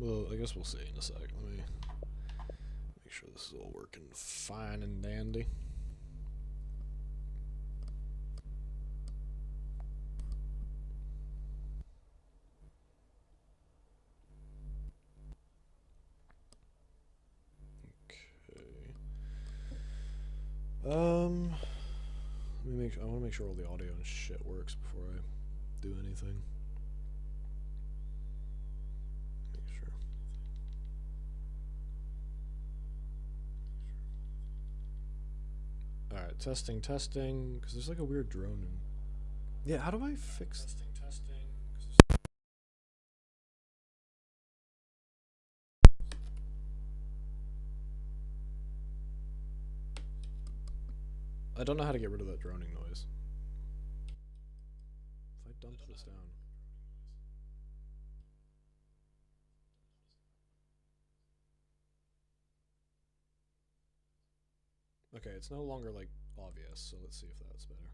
Well, I guess we'll see in a sec. Let me make sure this is all working fine and dandy. Let me make. I want to make sure all the audio and shit works before I do anything. Make sure. All right, testing, testing. Because there's like a weird drone. Yeah, how do I fix? Testing, testing. I don't know how to get rid of that droning noise. If I dump this down. Okay, it's no longer like obvious, so let's see if that's better.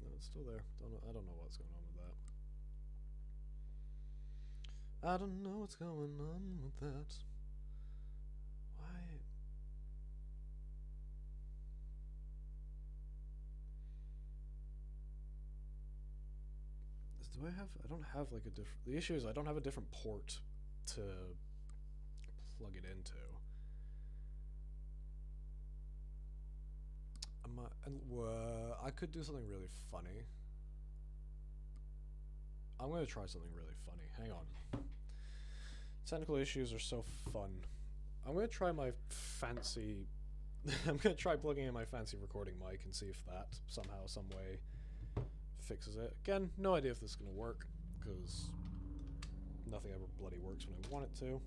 No, it's still there. I don't know what's going on with that. I don't know what's going on with that. Why? Do I have? I don't have like a different. The issue is I don't have a different port to plug it into. I could do something really funny. I'm gonna try something really funny. Hang on. Technical issues are so fun. I'm gonna try my fancy. I'm gonna try plugging in my fancy recording mic and see if that somehow, some way, fixes it. Again, no idea if this is gonna work because nothing ever bloody works when I want it to.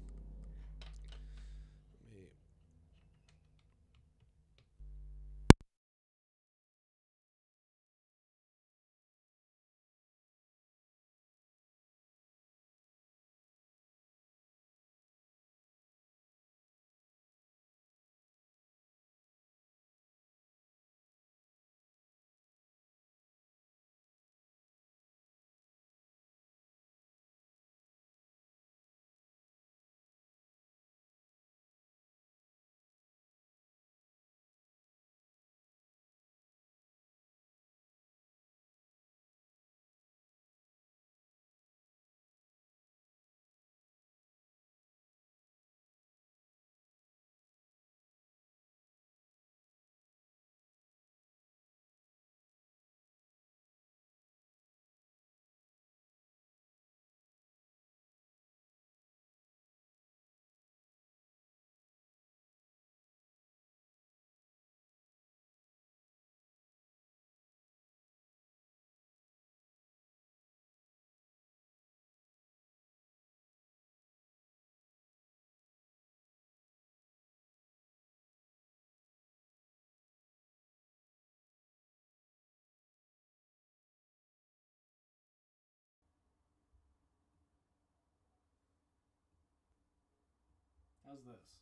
How's this?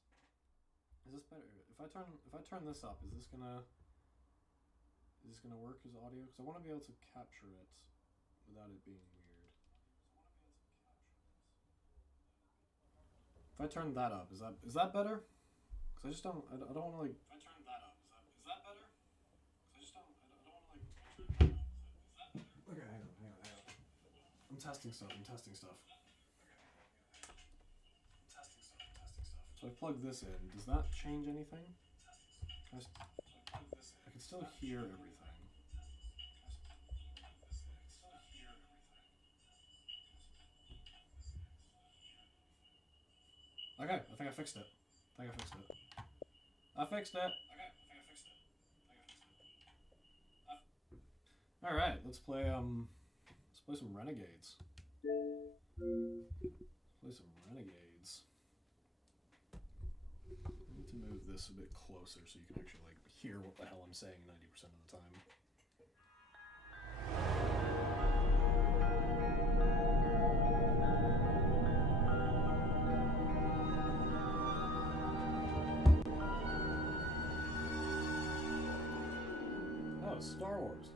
Is this better? If I turn this up, is this gonna work as audio? Because I want to be able to capture it without it being weird. If I turn that up, is that better? Because I don't want to like. If I turn that up, is that better? Because I don't want to like. Okay, hang on. I'm testing stuff. So I plug this in. Does that change anything? I can still hear everything. Okay, I think I fixed it. I fixed it. All right, let's play some Renegades. I need to move this a bit closer so you can actually like hear what the hell I'm saying 90% of the time. it's Star Wars.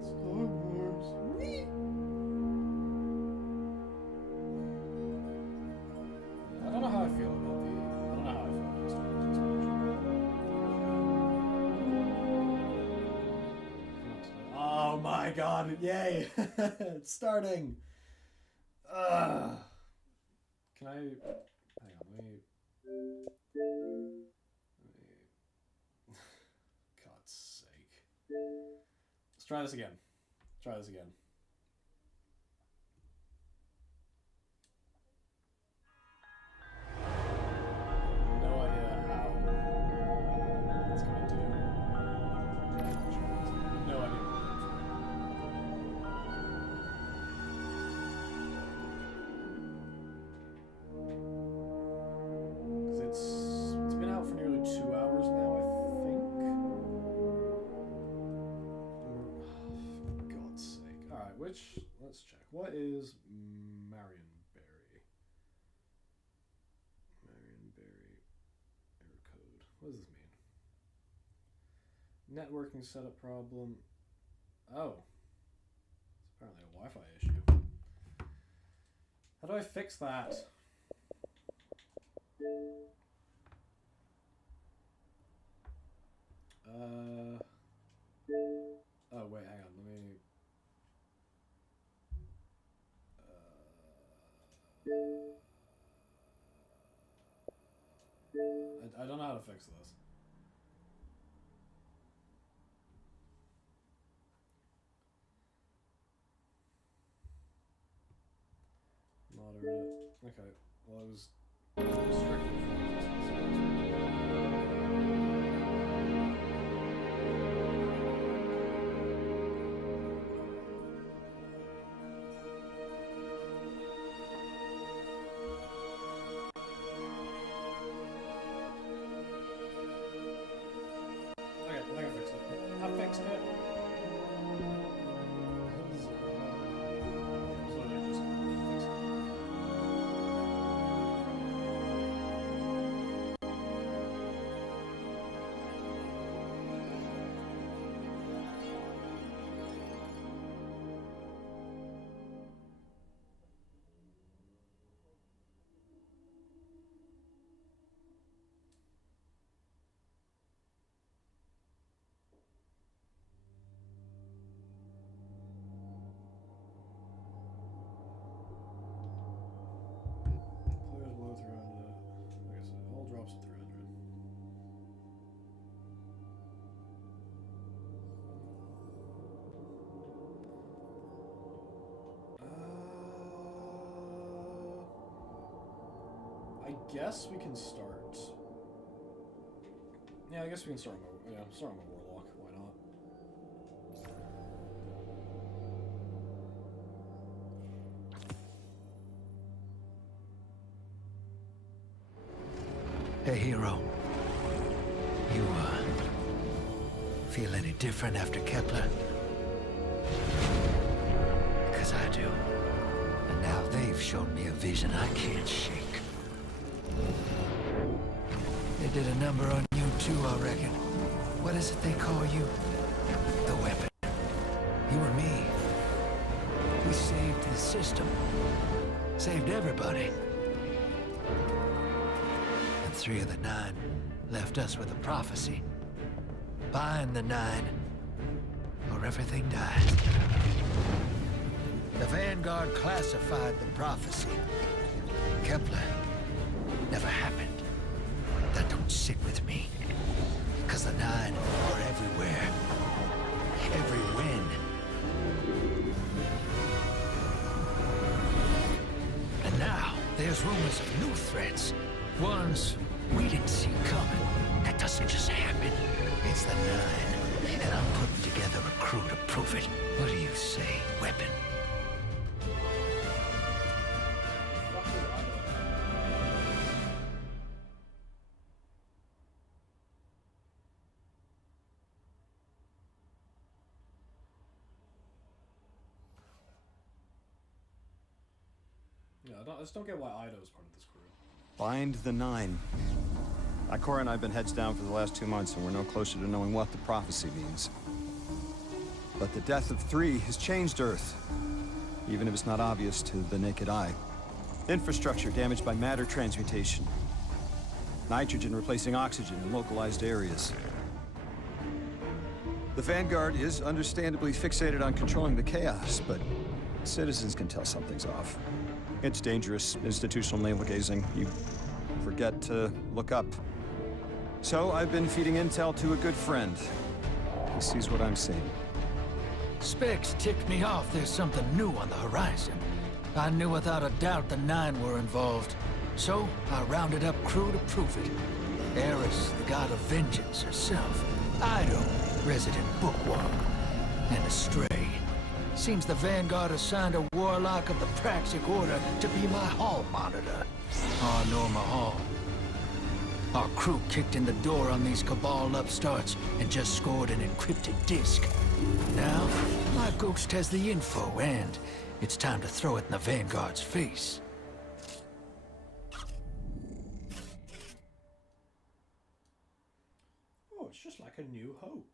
Star Wars. Whee! I don't know how I feel about the. I don't know how I feel about the Star Wars expansion. Oh my god! Yay! It's starting. Can I? Hang on. Let me. God's sake. Let's try this again. Try this again. No idea how it's gonna do. No idea. Because it's been out for nearly 2 hours now, I think. For God's sake. Alright, let's check. What is Marionberry? Marionberry error code. What does this mean? Networking setup problem. Oh. It's apparently a Wi-Fi issue. How do I fix that? Oh wait, hang on. Let me. I don't know how to fix this. Moderate. Okay. Well, it was strictly okay, I think I fixed it. I fixed it. Players below 300. Like I said, all drops at 300. I guess we can start. Yeah, I guess we can start my start my warlock. Why not? Hey, hero. You, feel any different after Kepler? Because I do. And now they've shown me a vision I can't shake. They did a number on you too, I reckon. What is it they call you? The weapon. You and me. We saved the system. Saved everybody. And 3 of the 9 left us with a prophecy. Bind the 9, or everything dies. The Vanguard classified the prophecy. Kepler never happened. That don't sit with me. Cause the 9 are everywhere. Every when. And now, there's rumors of new threats. Ones we didn't see coming. That doesn't just happen. It's the 9. And I'm putting together a crew to prove it. What do you say, weapon? Yeah, I just don't get why Ido's part of this crew. Bind the Nine. Ikora and I have been heads down for the last 2 months, and we're no closer to knowing what the prophecy means. But the death of 3 has changed Earth, even if it's not obvious to the naked eye. Infrastructure damaged by matter transmutation. Nitrogen replacing oxygen in localized areas. The Vanguard is understandably fixated on controlling the chaos, but citizens can tell something's off. It's dangerous, institutional navel-gazing. You forget to look up. So I've been feeding intel to a good friend. He sees what I'm seeing. Specs ticked me off there's something new on the horizon. I knew without a doubt the Nine were involved. So I rounded up crew to prove it. Eris, the god of vengeance herself. Ido, resident bookworm. And Astray. Seems the Vanguard assigned a warlock of the Praxic Order to be my hall monitor. Norma Hall. Our crew kicked in the door on these Cabal upstarts and just scored an encrypted disk. Now, my ghost has the info, and it's time to throw it in the Vanguard's face. Oh, it's just like A New Hope.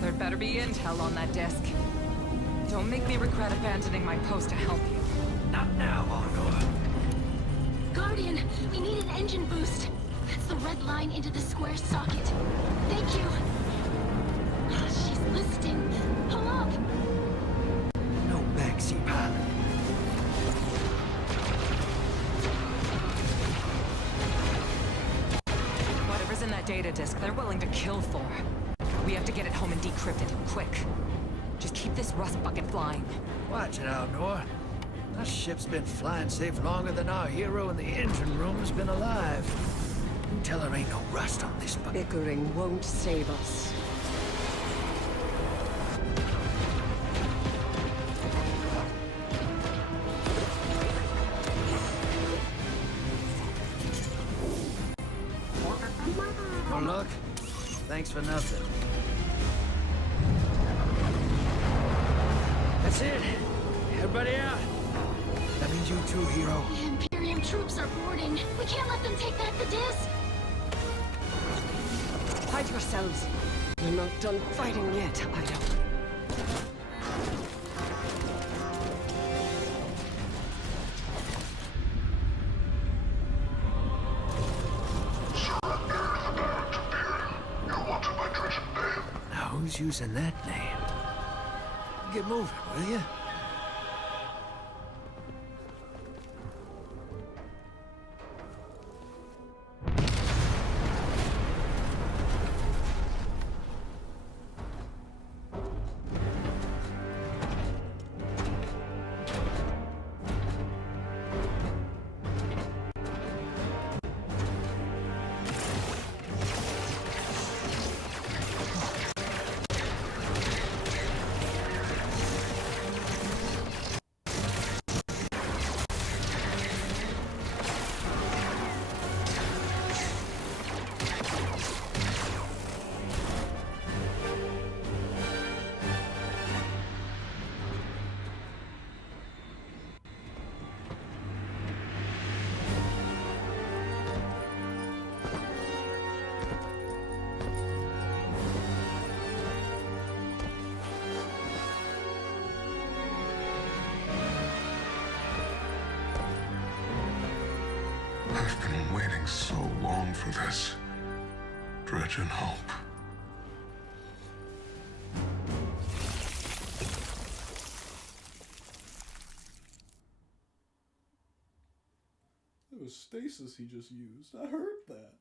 There'd better be intel on that disk. Don't make me regret abandoning my post to help you. Not now, Honor. Guardian, we need an engine boost. That's the red line into the square socket. Thank you. She's listening. Pull up. No backseat pilot. Whatever's in that data disk, they're willing to kill for. We have to get it home and decrypt it, quick. Just keep this rust bucket flying. Watch it out, Nor. Our ship's been flying safe longer than our hero in the engine room's been alive. You tell her ain't no rust on this bucket. Bickering won't save us. No luck? Thanks for nothing. That's it. Everybody out. That means you too, hero. The Imperium troops are boarding. We can't let them take back the disc. Hide yourselves. We're not done fighting yet, Ido. Now who's using that name? Get moving, will you? I've been waiting so long for this. Dredge and hope. It was stasis he just used. I heard that.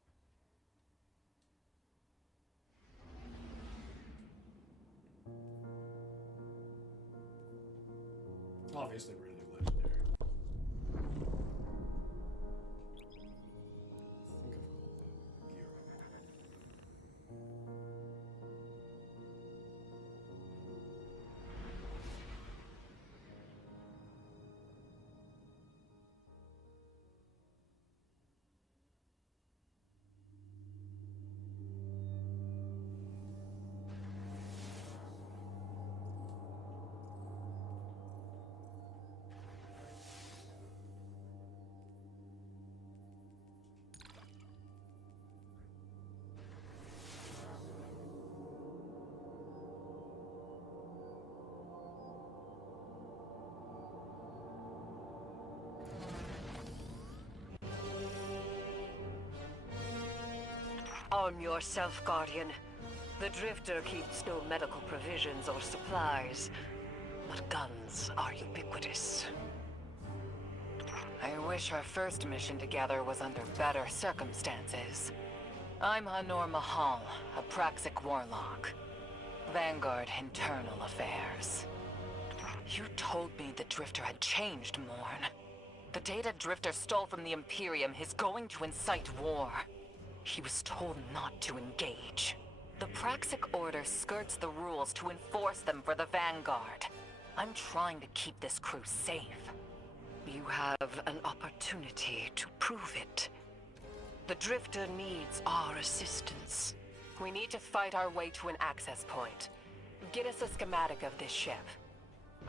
Obviously really legendary. Think of all the gear. Arm yourself, Guardian. The Drifter keeps no medical provisions or supplies, but guns are ubiquitous. I wish our first mission together was under better circumstances. I'm Hanor Mahal, a Praxic warlock. Vanguard Internal Affairs. You told me the Drifter had changed, Morn. The data Drifter stole from the Imperium is going to incite war. He was told not to engage. The Praxic Order skirts the rules to enforce them for the Vanguard. I'm trying to keep this crew safe. You have an opportunity to prove it. The Drifter needs our assistance. We need to fight our way to an access point. Get us a schematic of this ship.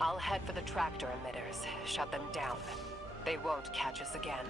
I'll head for the tractor emitters, shut them down. They won't catch us again.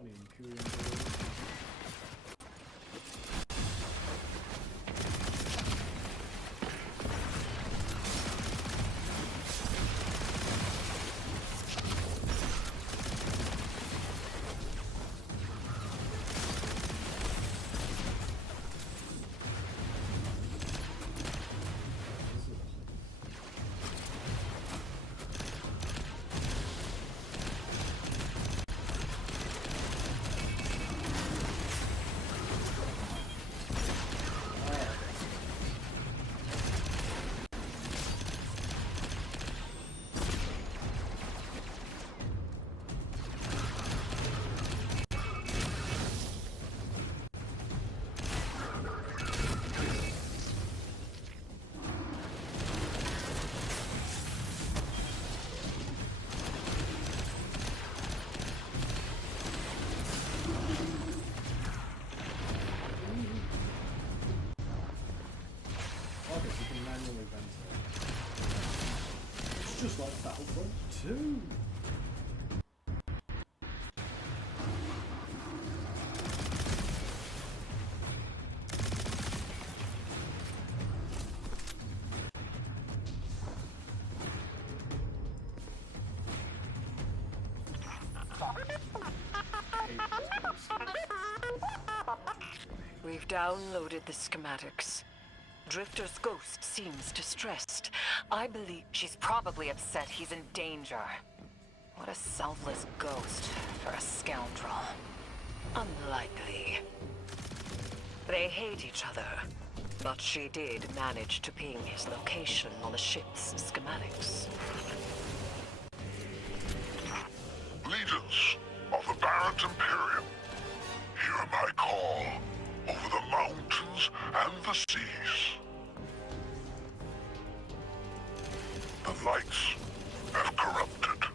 Funny Imperium building. Just like Battlefront 2. We've downloaded the schematics. Drifter's ghost seems distressed. I believe She's probably upset he's in danger. What a selfless ghost for a scoundrel. unlikely. They hate each other, but she did manage to ping his location on the ship's schematics. Leaders of the Barrett Imperium, hear my call over the mountains and the seas. The lights have corrupted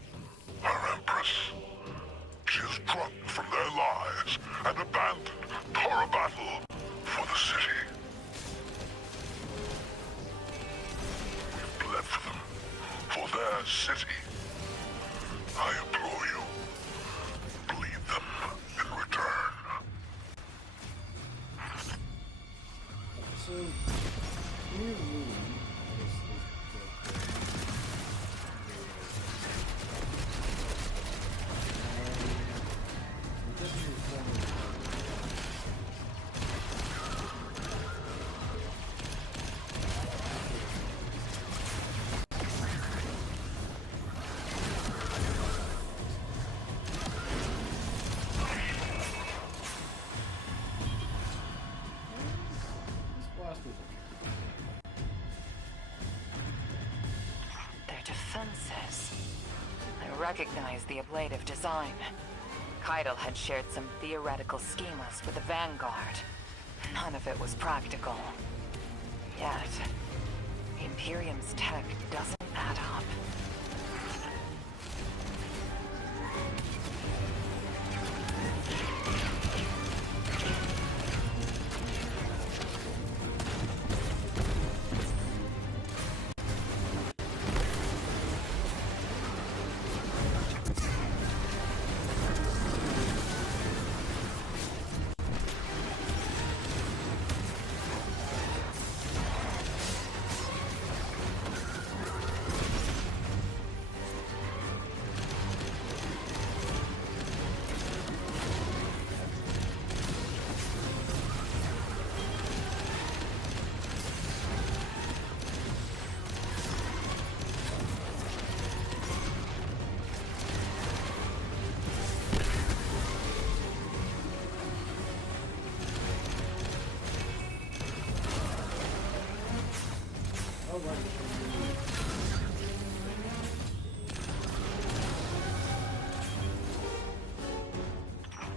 our Empress. She has drunk from their lives and abandoned Torobatl for the city. We've bled for them, for their city. I implore you, bleed them in return. So, New Moon defenses. I recognize the ablative design. Keitel had shared some theoretical schemas with the Vanguard. None of it was practical. Yet, Imperium's tech doesn't add up.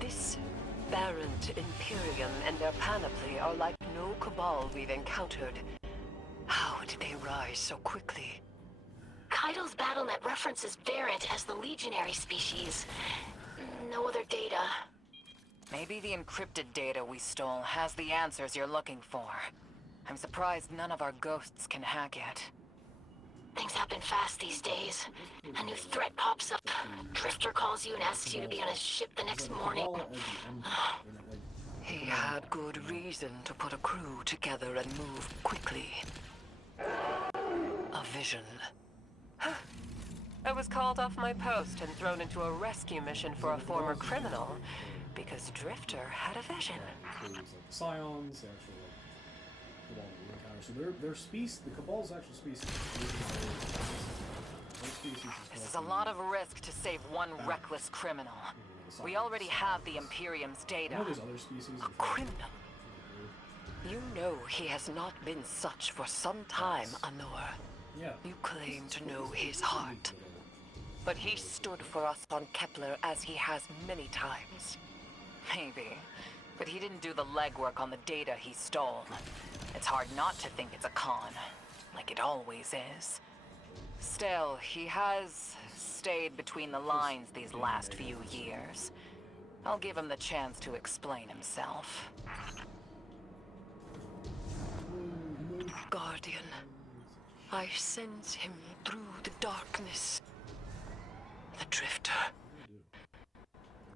This aberrant Imperium and their panoply are like no Cabal we've encountered. How did they rise so quickly? Keitel's BattleNet references Varant as the legionary species. No other data. Maybe the encrypted data we stole has the answers you're looking for. I'm surprised none of our ghosts can hack it. Things happen fast these days. A new threat pops up. Drifter calls you and asks you to be on his ship the next morning. He had good reason to put a crew together and move quickly. A vision. I was called off my post and thrown into a rescue mission for a former criminal because Drifter had a vision. Like the Scions, the actual Cabal that we encounter. So their species, the Cabal's actual species. This is a lot of risk to save one reckless criminal. We already have the Imperium's data. I know there's other species. A criminal? You know he has not been such for some time, Anor. Yeah. You claim to know his heart. But he stood for us on Kepler as he has many times. Maybe. But he didn't do the legwork on the data he stole. It's hard not to think it's a con. Like it always is. Still, he has stayed between the lines these last few years. I'll give him the chance to explain himself. Guardian, I sense him through the darkness. The Drifter.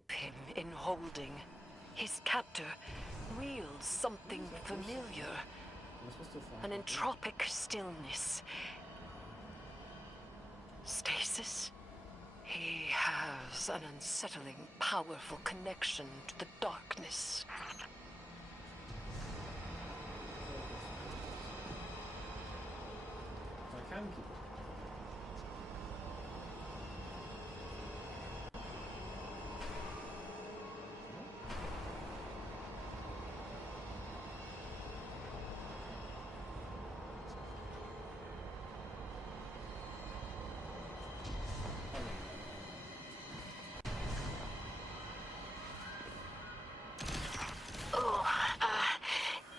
Him in holding. His captor wields something familiar. An entropic stillness. Stasis? He has an unsettling, powerful connection to the darkness. I can keep it.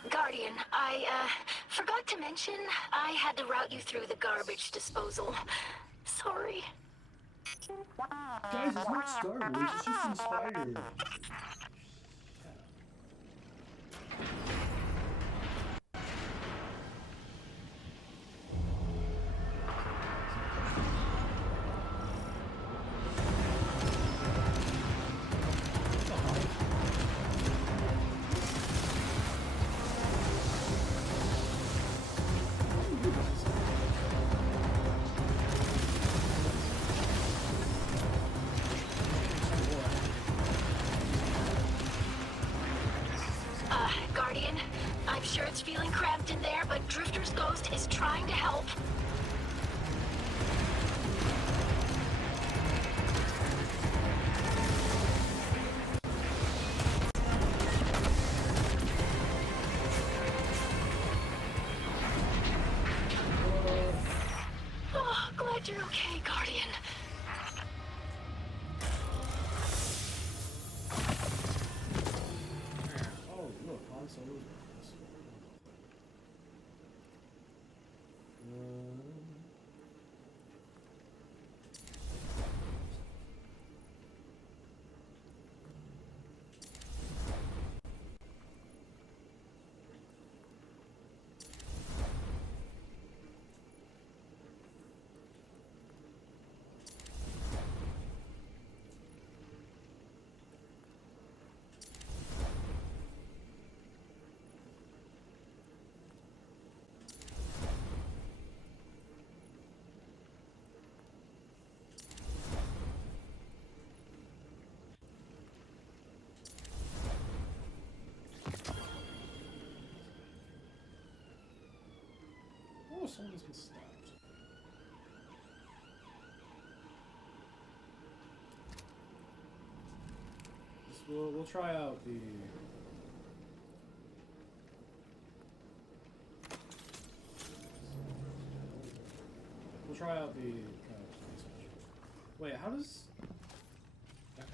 Guardian, I forgot to mention I had to route you through the garbage disposal. Sorry. Guys, it's not Star Wars, it's just inspired. Guardian, I'm sure it's feeling cramped in there, but Drifter's ghost is trying to help. Oh, glad you're okay, Guardian? Oh, look, Han Solo's Oh, someone has been stabbed. We'll try out the... We'll try out the... Wait, how does... Okay.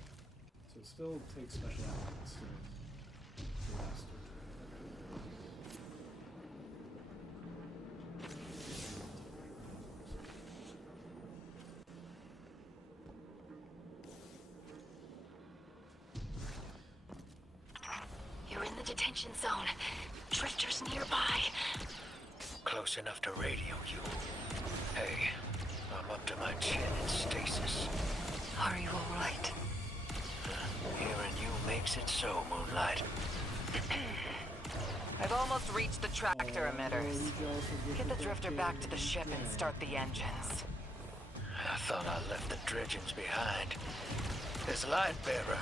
So it still takes special elements to master. You're in the detention zone. Drifters nearby. Close enough to radio you. Hey, I'm up to my chin in stasis. Are you alright? Hearing you makes it so, Moonlight. I've almost reached the tractor emitters. Get the drifter back to the ship and start the engines. I thought I left the dredgens behind. This light bearer,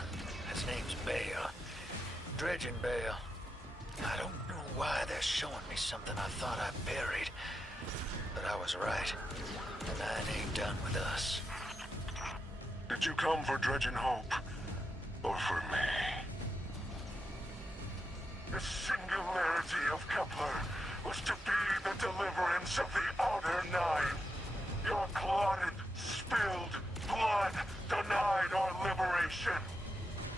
his name's Bale. Dredgen Bale. I don't know why they're showing me something I thought I buried. But I was right. The Nine ain't done with us. Did you come for Dredgen Hope? Or for me? The singularity of Kepler was to be the deliverance of the Outer Nine. Your clotted, spilled blood denied our liberation.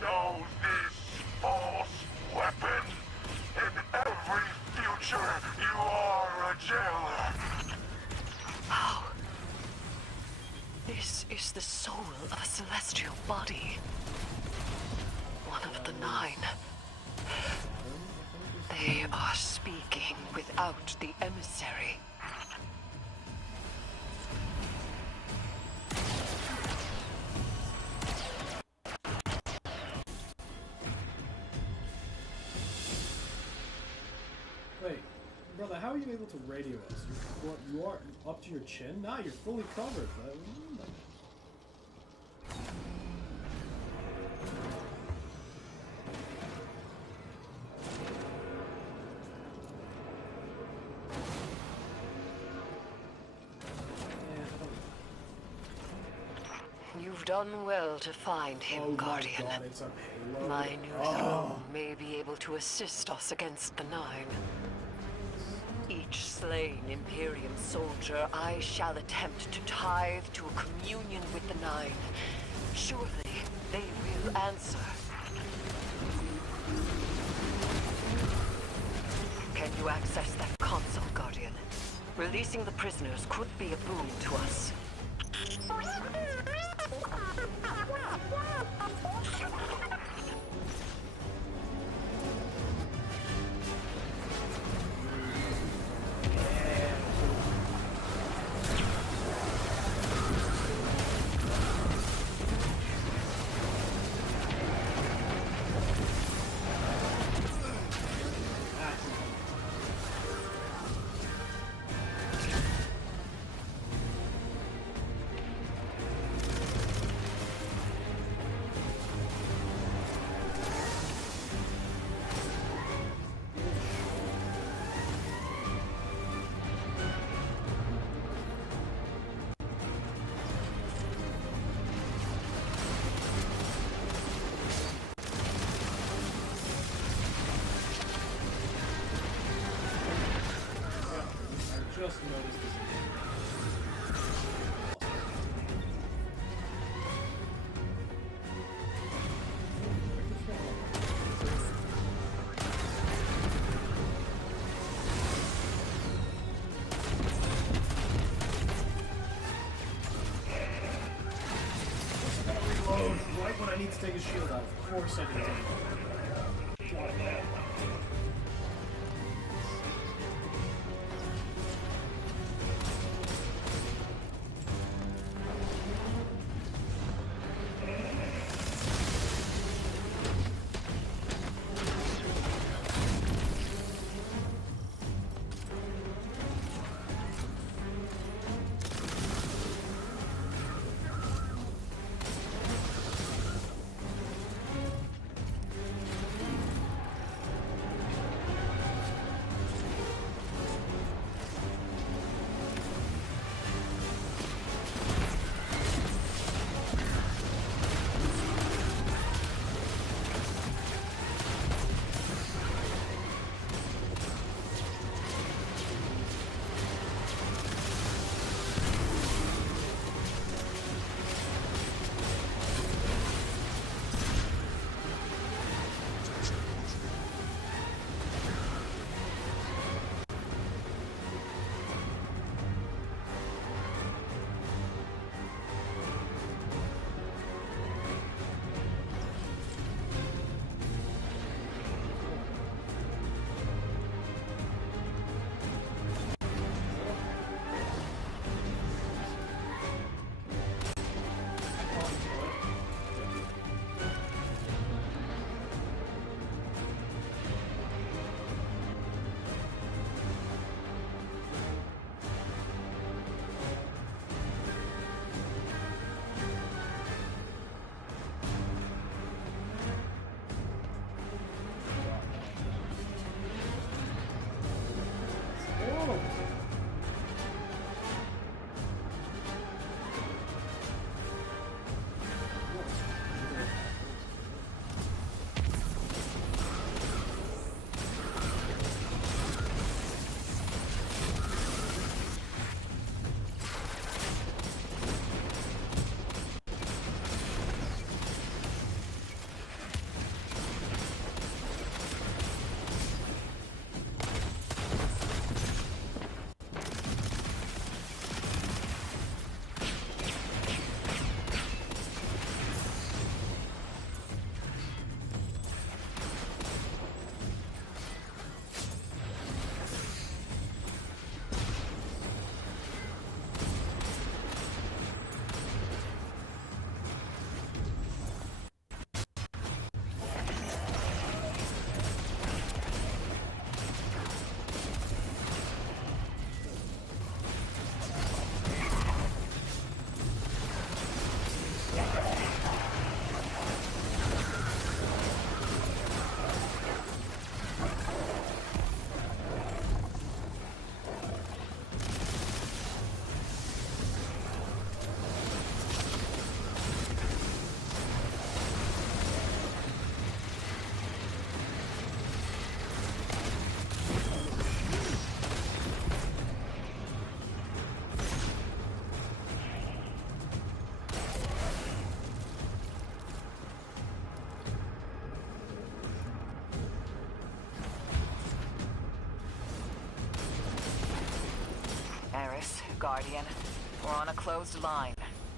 Know this false weapon. In every future, you are a jailer. How? This is the soul of a celestial body. One of the Nine. They are speaking without the emissary. Wait, brother, how are you able to radio us? You are up to your chin? Nah, you're fully covered. What do you mean by that? You've done well to find him, Oh Guardian. my god, it's a payload. My new throne may be able to assist us against the Nine. Each slain Imperium soldier I shall attempt to tithe to a communion with the Nine. Surely they will answer. Can you access that console, Guardian? Releasing the prisoners could be a boon to us. Just noticed this. take his shield out. Of course I can take it. God, man. Guardian. We're on a closed line.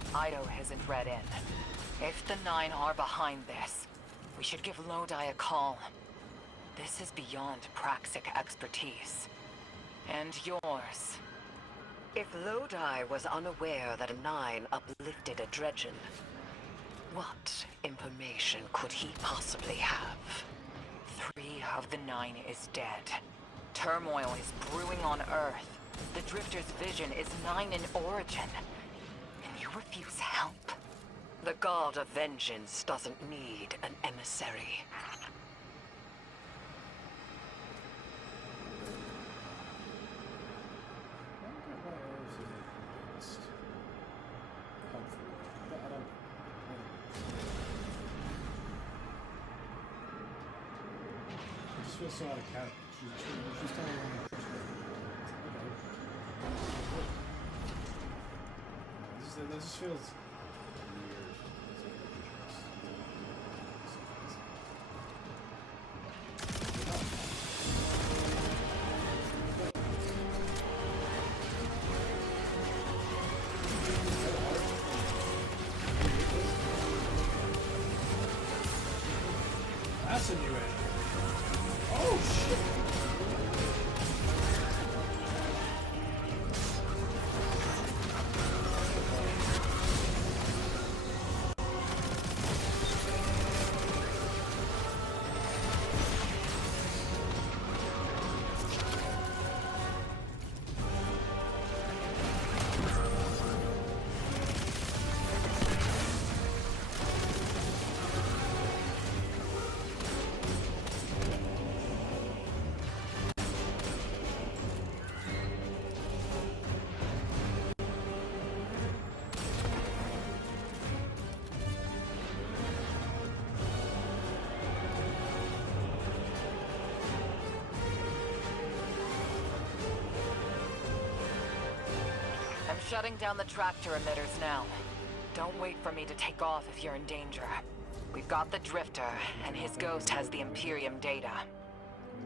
Ido isn't read in. If the Nine are behind this, we should give Lodi a call. This is beyond Praxic expertise. And yours. If Lodi was unaware that a Nine uplifted a Dredgen, what information could he possibly have? 3 of the 9 is dead. Turmoil is brewing on Earth. The Drifter's vision is 9 in origin. And you refuse help? The God of Vengeance doesn't need an emissary. Feels so out of character. She's telling me to trust me. Okay. This just feels weird. I'm shutting down the tractor emitters now. Don't wait for me to take off if you're in danger. We've got the Drifter, and his ghost has the Imperium data.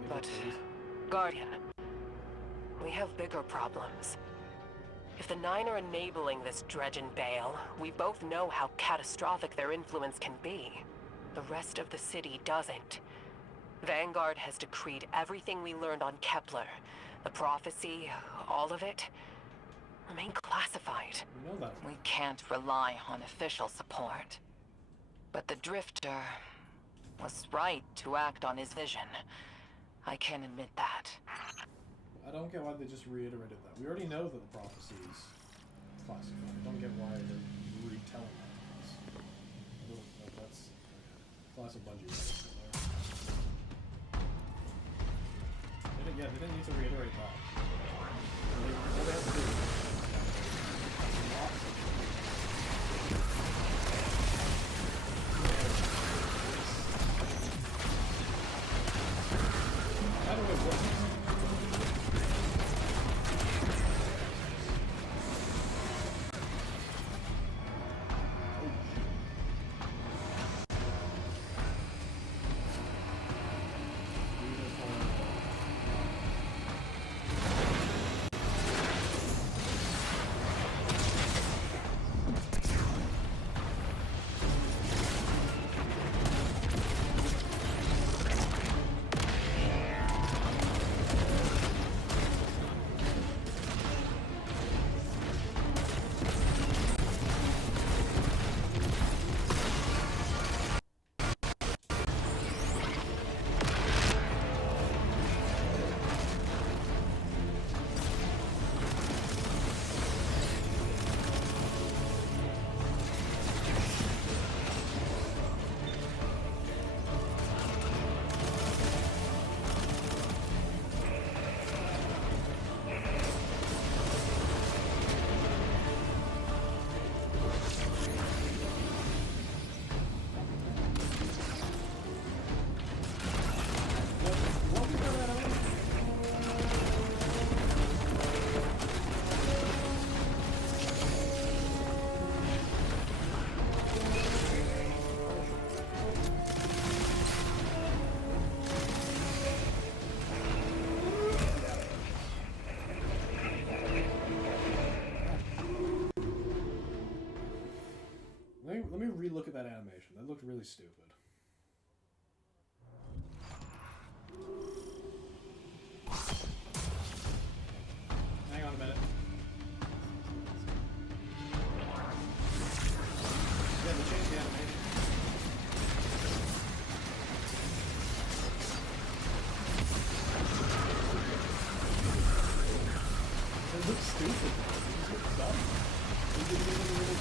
But, Guardian, we have bigger problems. If the Nine are enabling this Dredge and Bale, we both know how catastrophic their influence can be. The rest of the city doesn't. Vanguard has decreed everything we learned on Kepler, the prophecy, all of it, remain classified. We know that. We can't rely on official support. But the Drifter was right to act on his vision. I can admit that. I don't get why they just reiterated that. We already know that the prophecy is classified. I don't get why they're retelling that. That's classic Bungie. They didn't need to reiterate that. All they have to do is how do it work? Let me re-look at that animation. That looked really stupid. Hang on a minute. Yeah, they changed the animation. It looks stupid. It looks dumb. It didn't even really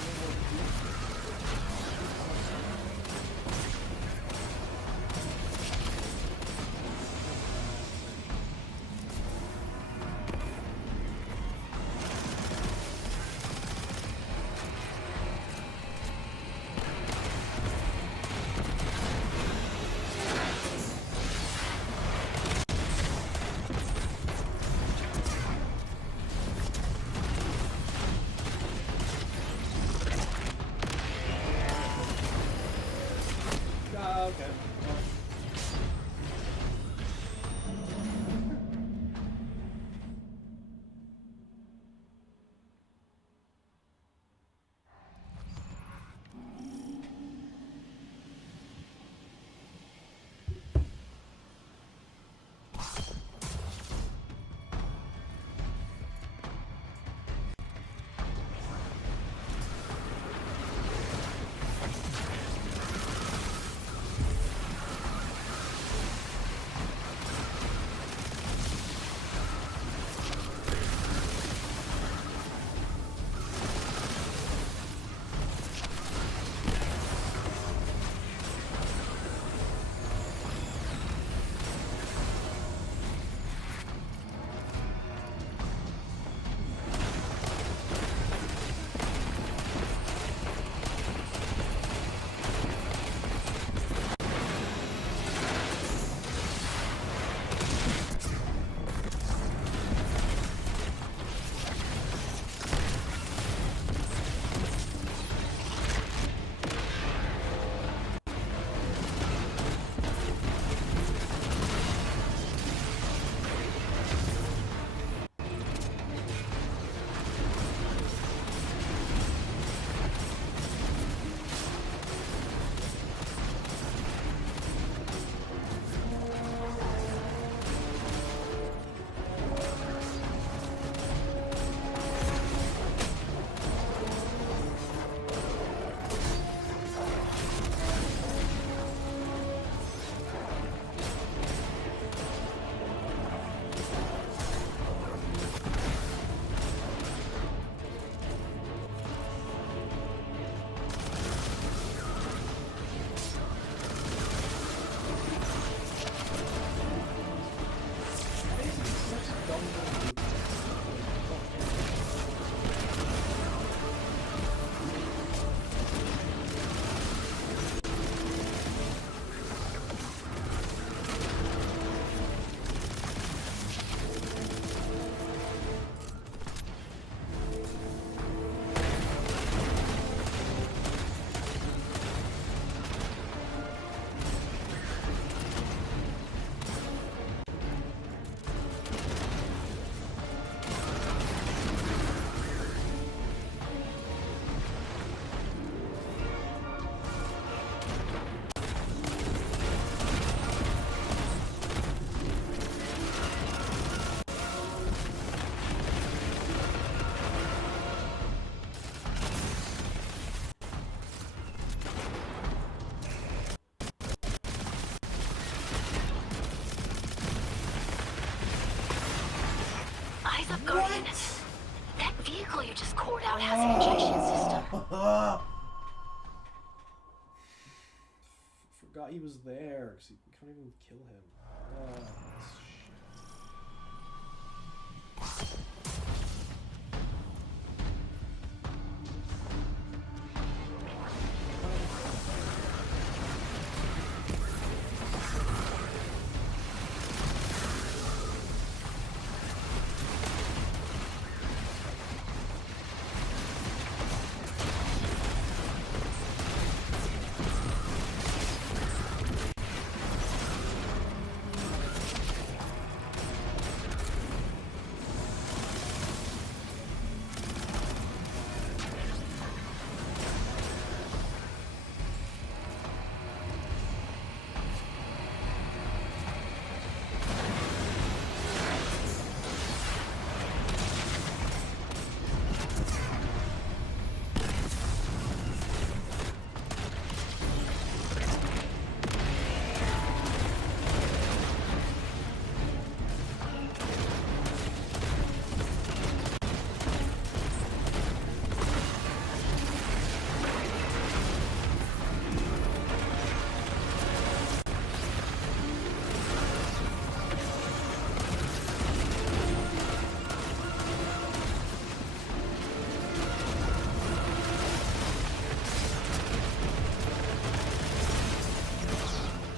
Guardian, that vehicle you just cored out has an ejection system. Forgot he was there, because we can't even kill him. Shit.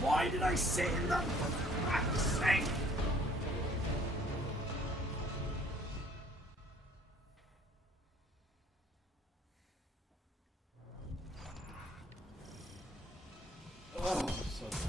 Why did I say them? For fuck's sake! Oh, so close.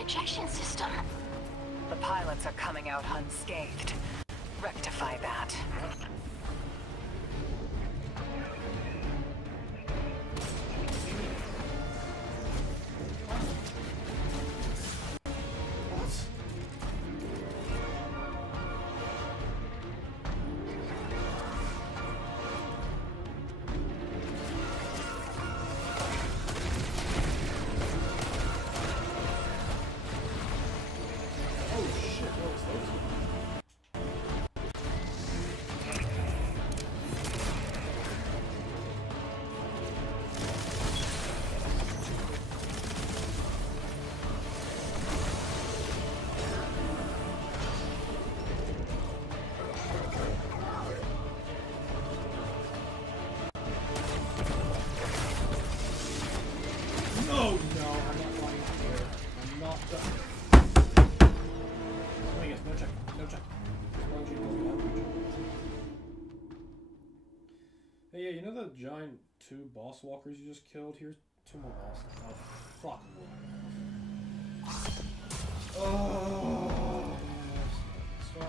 Ejection system. The pilots are coming out unscathed. Rectify that. Hey, yeah, you know the giant 2 boss walkers you just killed? Here's 2 more bosses. Oh, fuck. Oh. Start.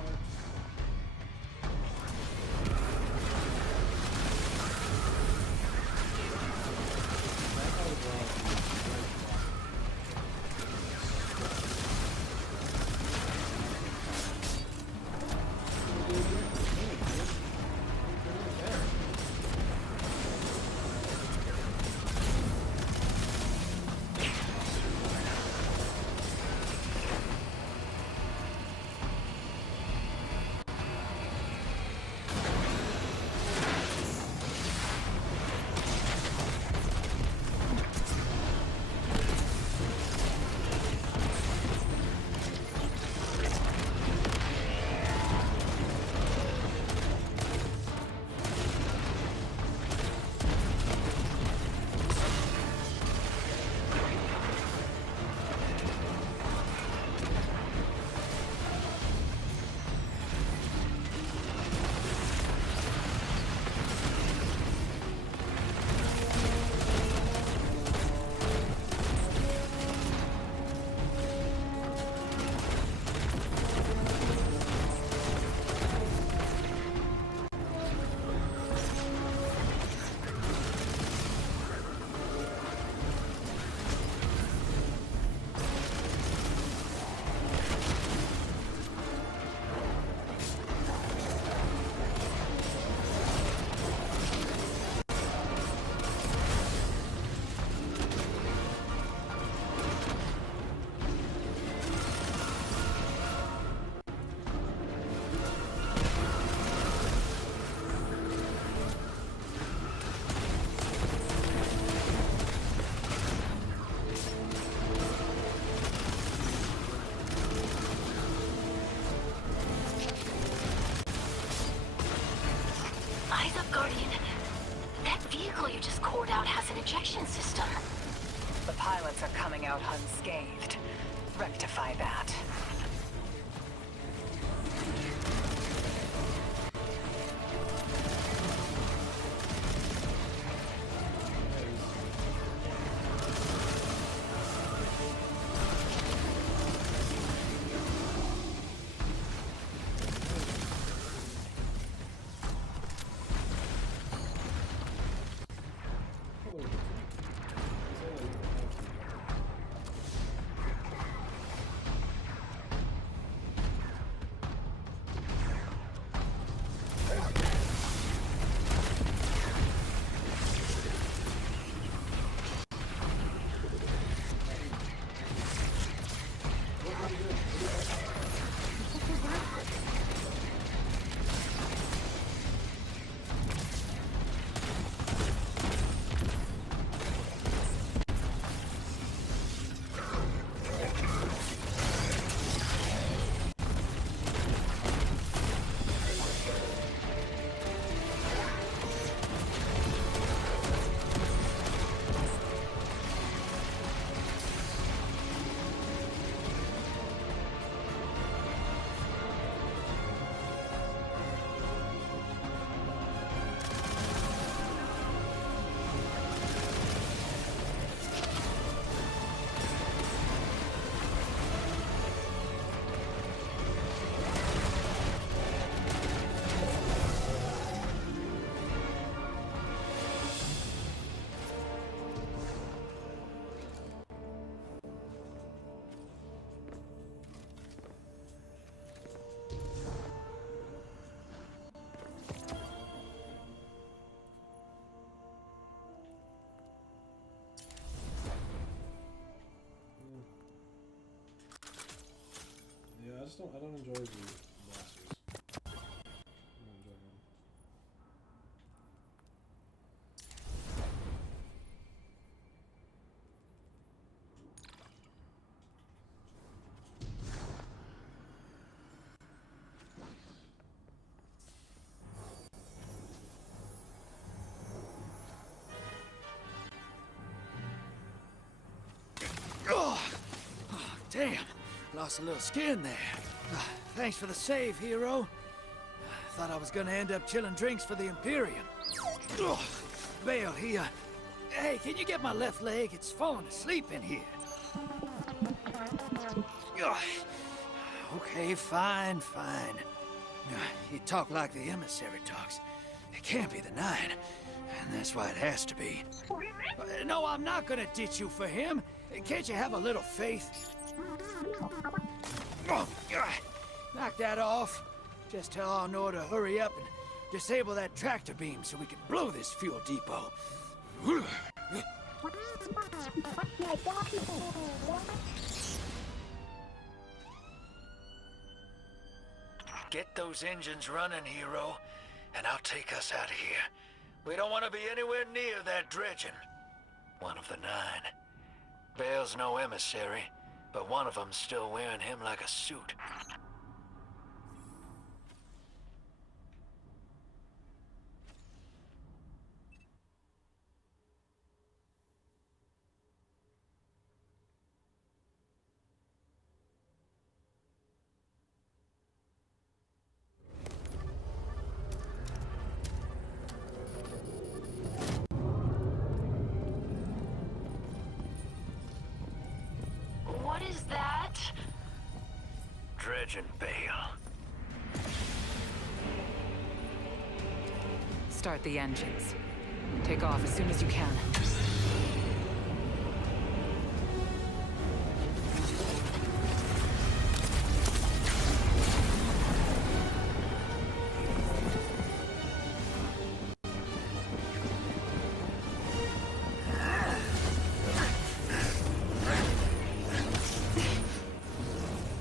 Eyes up, Guardian. That vehicle you just cored out has an ejection system. The pilots are coming out unscathed. Rectify that. I don't enjoy the bosses. I don't enjoy them. Damn, lost a little skin there. Thanks for the save, hero. Thought I was gonna end up chilling drinks for the Imperium. Ugh. Bale, hey, can you get my left leg? It's falling asleep in here. Ugh. Okay, fine. You talk like the emissary talks. It can't be the Nine, and that's why it has to be. No, I'm not gonna ditch you for him. Can't you have a little faith? Oh, knock that off. Just tell Arnor to hurry up and disable that tractor beam so we can blow this fuel depot. Get those engines running, hero, and I'll take us out of here. We don't want to be anywhere near that dredging. One of the Nine. Bale's no emissary, but one of them's still wearing him like a suit. What is that? Dredging Bale. Start the engines. Take off as soon as you can.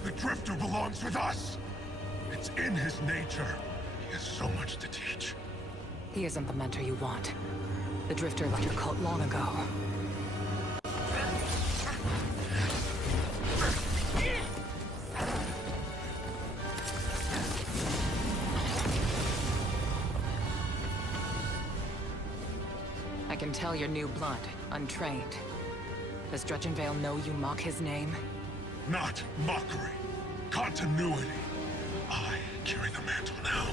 The Drifter belongs with us! It's in his nature. He has so much to teach. He isn't the mentor you want. The Drifter left your cult long ago. I can tell you're new blood, untrained. Does Dredgenvale know you mock his name? Not mockery. Continuity. I carry the mantle now.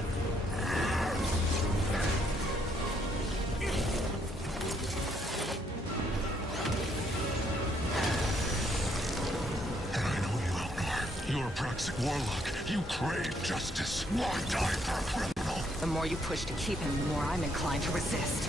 And I know you, Elnor. You're a Praxic warlock. You crave justice. Why die for a criminal? The more you push to keep him, the more I'm inclined to resist.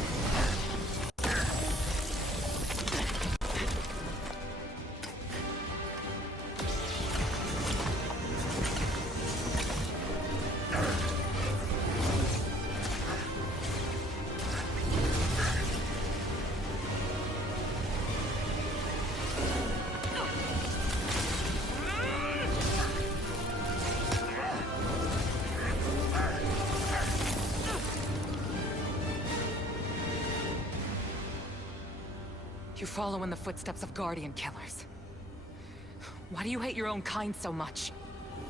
You follow in the footsteps of Guardian killers. Why do you hate your own kind so much?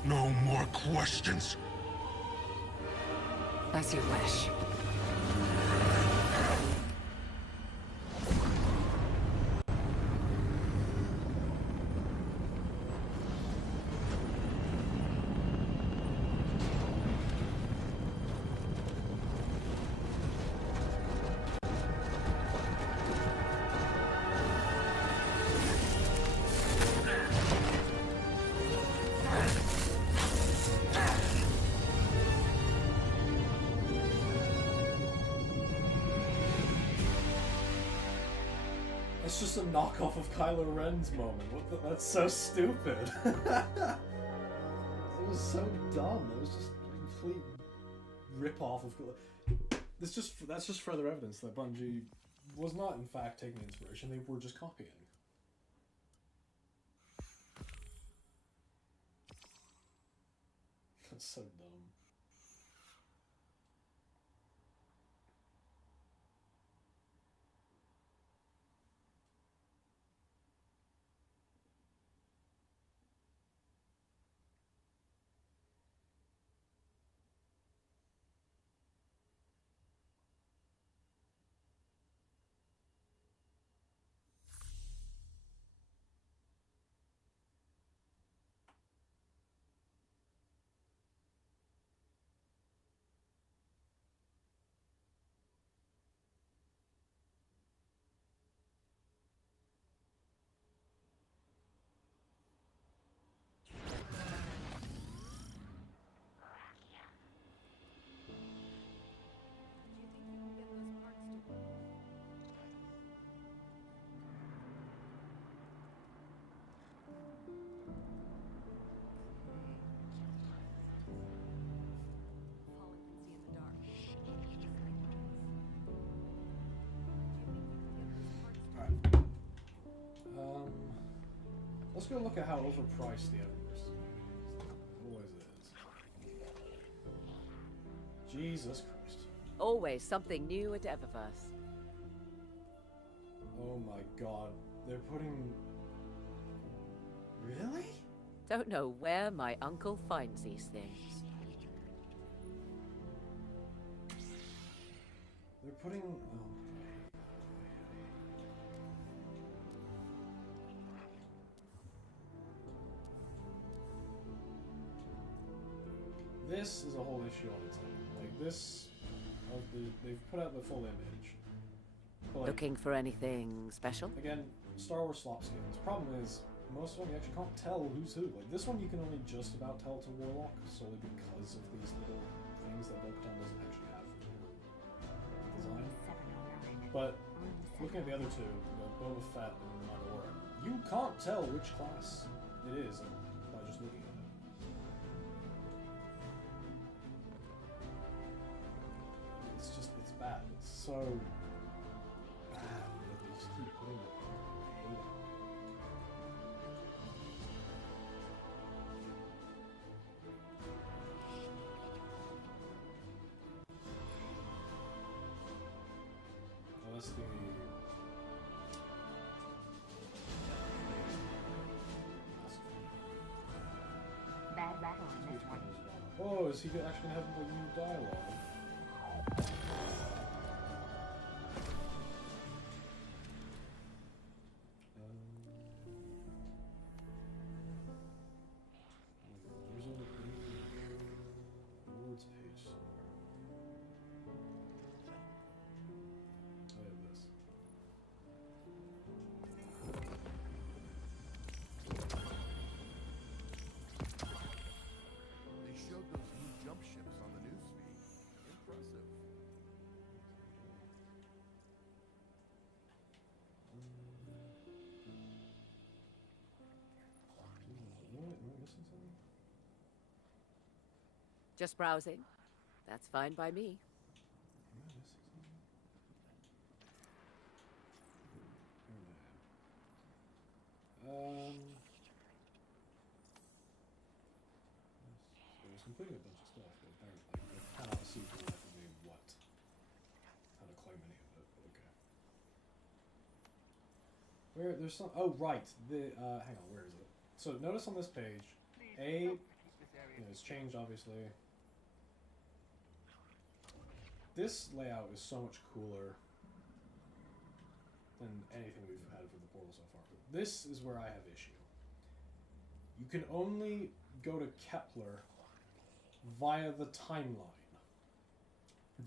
No more questions. As you wish. It's just a knockoff of Kylo Ren's moment. What the, that's so stupid. It was so dumb. It was just a complete rip-off of... That's just further evidence that Bungie was not, in fact, taking inspiration. They were just copying. That's so dumb. Let's go look at how overpriced the Everest is. Always is. Jesus Christ. Always something new at Eververse. Oh my god. They're putting... Really? Don't know where my uncle finds these things. They're putting... Oh. This is a whole issue on its own. Like this, they've put out the full image. But, like, Looking for anything special? again, Star Wars slop skins. Problem is, most of them you actually can't tell who's who. Like this one, you can only just about tell it's a Warlock solely because of these little things that Bo-Katan doesn't actually have design. But looking at the other two, Boba Fett and Mandalorian, you can't tell which class it is by just looking at it. It's bad. It's so bad that they just keep putting it. I hate it. Oh, that's the... Bad rattle on this one. Oh, is he actually gonna have like new dialogue? Words page somewhere. I have this. They showed those new jump ships on the newsfeed. Impressive. Am I missing something? Just browsing. That's fine by me. Am I missing something? So I was completing a bunch of stuff, but apparently I cannot see for the life of me what. How to claim any of it, but okay. Where, there's some, oh right, the, hang on, where is it? So notice on this page, A, you know, it's changed obviously. This layout is so much cooler than anything we've had for the portal so far. But this is where I have issue. You can only go to Kepler via the timeline.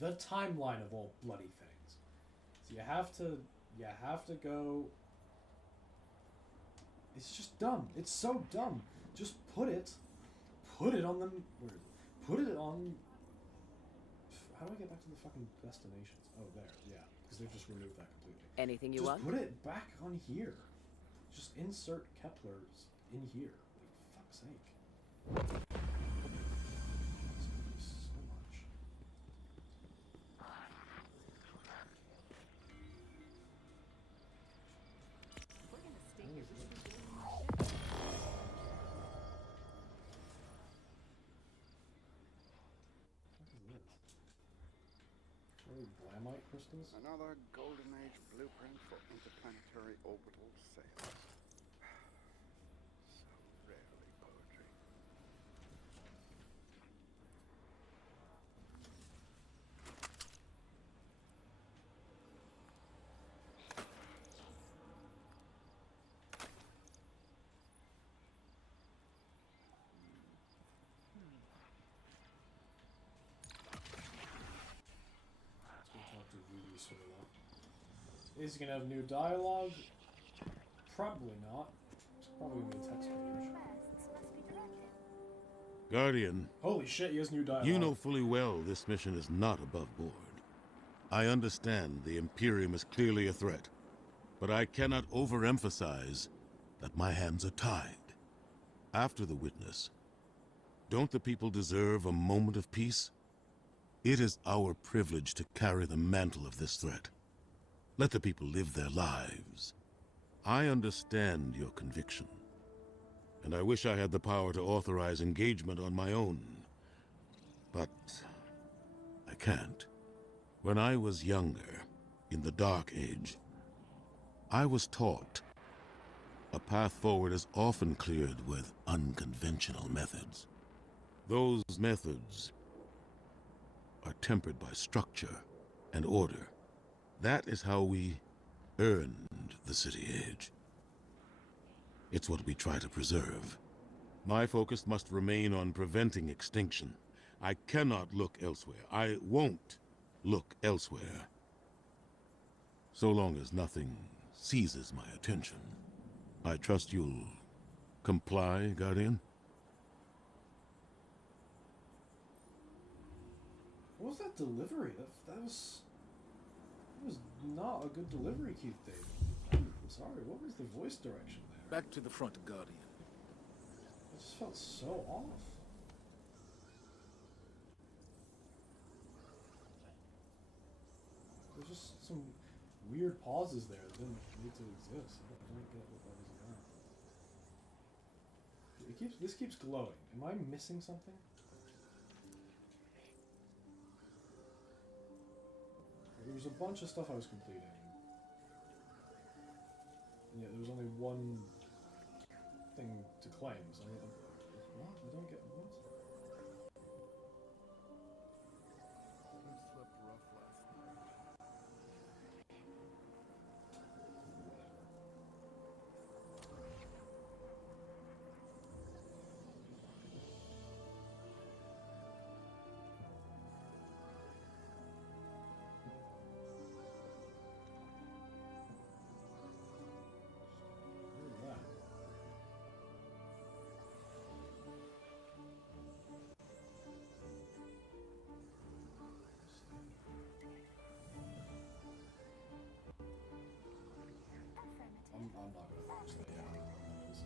The timeline of all bloody things. So you have to go. It's just dumb. It's so dumb. Just put it on the, where is it? Put it on. How do I get back to the fucking destinations? Oh, there, yeah, because they've just removed that completely. Anything you Just want? put it back on here. Just insert Kepler's in here. Like, fuck's sake. So much. Blamite crystals? Another Golden Age blueprint for interplanetary orbital sails. So rarely poetry. Talk to Voodoo Swirler. Is he gonna have new dialogue? Probably not. It's probably gonna be a text page. Guardian, Holy shit, he has new dialogue. you know fully well this mission is not above board. I understand the Imperium is clearly a threat, but I cannot overemphasize that my hands are tied. After the witness, don't the people deserve a moment of peace? It is our privilege to carry the mantle of this threat. Let the people live their lives. I understand your conviction, and I wish I had the power to authorize engagement on my own. But I can't. When I was younger, in the Dark Age, I was taught a path forward is often cleared with unconventional methods. Those methods are tempered by structure and order. That is how we earned the City Age. It's what we try to preserve. My focus must remain on preventing extinction. I cannot look elsewhere. I won't look elsewhere. So long as nothing seizes my attention. I trust you'll comply, Guardian? What was that delivery? That was not a good delivery, Keith David. I'm sorry, what was the voice direction there? Back to the front, Guardian. It just felt so off. There's just some weird pauses there that didn't need to exist. I don't get what that was about. This keeps glowing. Am I missing something? There was a bunch of stuff I was completing. And yet there was only one thing to claim. So what? I don't get what? I'm not going to finish that yet. I don't know what that is.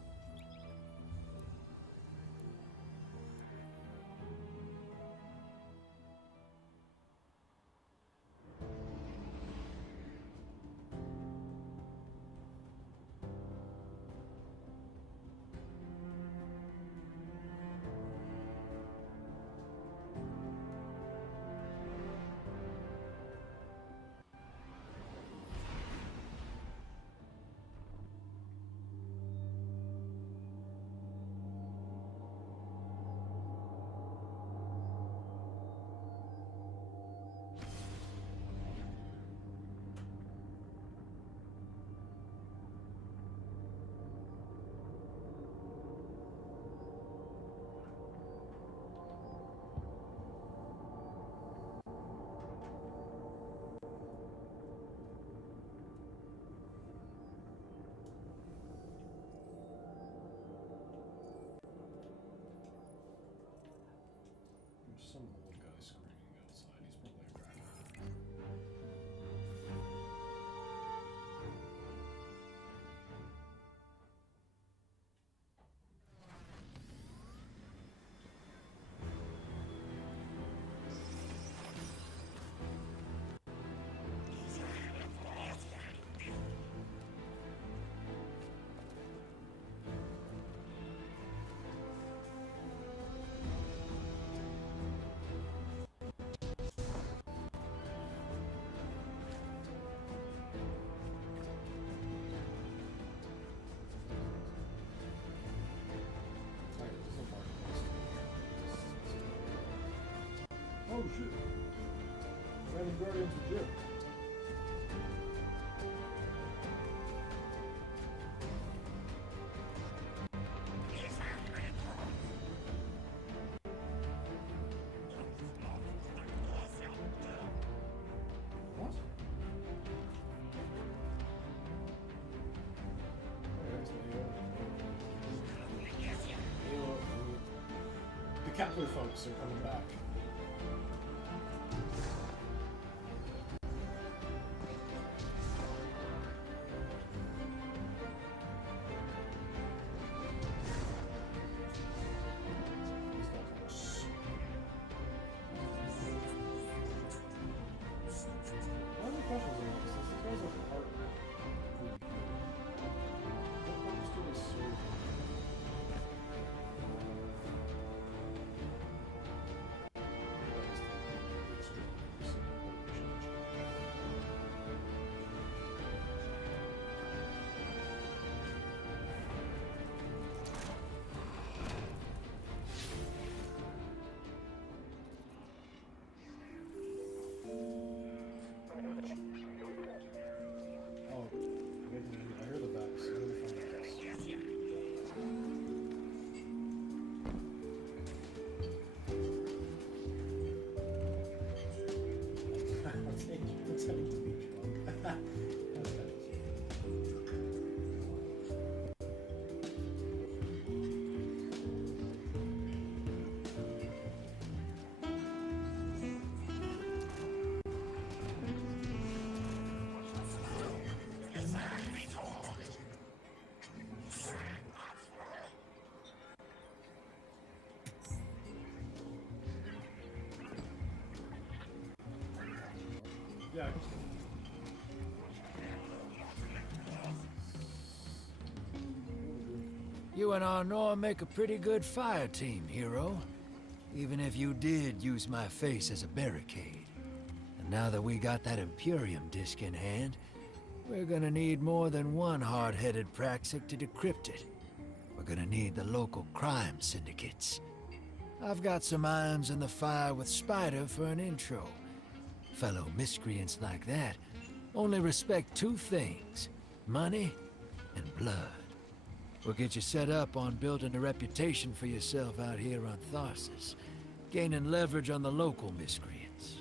Some old guy screaming outside. He's probably a crackhead. Oh shit. Random Guardians of Jim. What? The Kepler folks are coming back. Yeah. You and Arnor make a pretty good fire team, hero. Even if you did use my face as a barricade. And now that we got that Imperium disk in hand, we're gonna need more than one hard-headed Praxic to decrypt it. We're gonna need the local crime syndicates. I've got some irons in the fire with Spider for an intro. Fellow miscreants like that only respect two things: money and blood. We'll get you set up on building a reputation for yourself out here on Tharsis, gaining leverage on the local miscreants.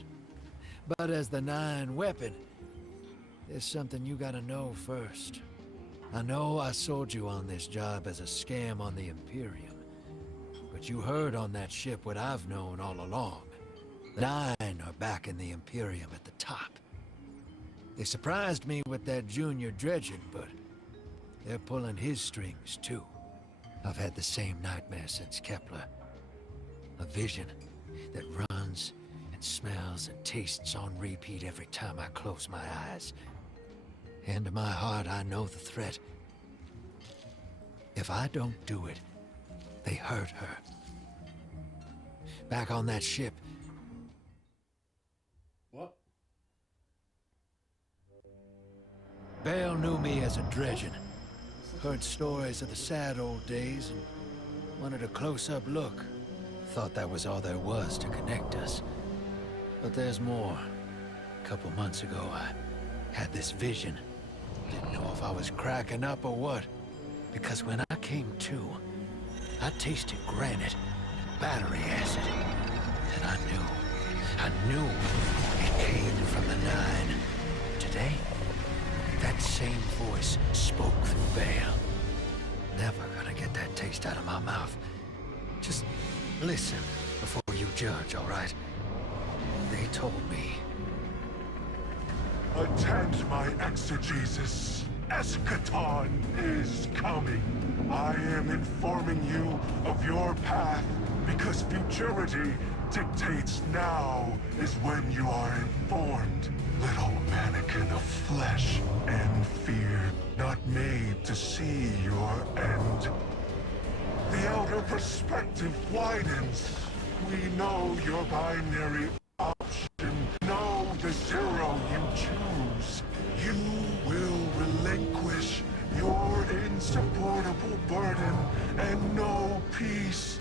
But as the Nine weapon, there's something you gotta know first. I know I sold you on this job as a scam on the Imperium, but you heard on that ship what I've known all along. The Nine are back in the Imperium at the top. They surprised me with that junior dredging, but they're pulling his strings too. I've had the same nightmare since Kepler. A vision that runs and smells and tastes on repeat every time I close my eyes. And in my heart, I know the threat. If I don't do it, they hurt her. Back on that ship. What? Bale knew me as a dredgen. Heard stories of the sad old days and wanted a close-up look. Thought that was all there was to connect us. But there's more. A couple months ago, I had this vision. Didn't know if I was cracking up or what. Because when I came to, I tasted granite and battery acid. And I knew it came from the Nine. Today, that same voice spoke through Bale. Never gonna get that taste out of my mouth. Just listen before you judge, all right? They told me. Attend my exegesis. Eschaton is coming. I am informing you of your path because futurity dictates now is when you are informed. Little mannequin of flesh and fear, not made to see your end. The outer perspective widens. We know your binary option. Know the zero you choose. You will relinquish your insupportable burden and know peace.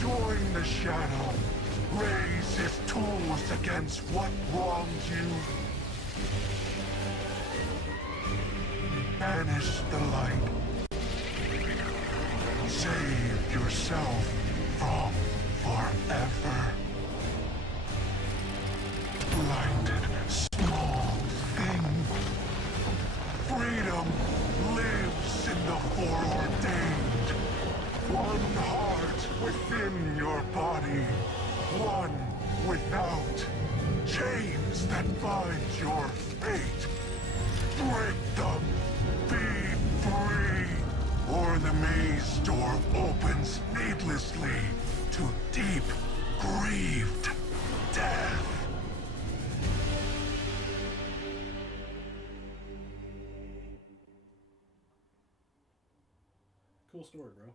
Join the Shadow. Raise his tools against what wronged you. Banish the light. Save yourself from forever. Blinded, small thing. Freedom lives in the foreordained. One heart within your body, one without. Chains that bind your fate. Break them. Be free. Or the maze door opens needlessly to deep, grieved death. Cool story, bro.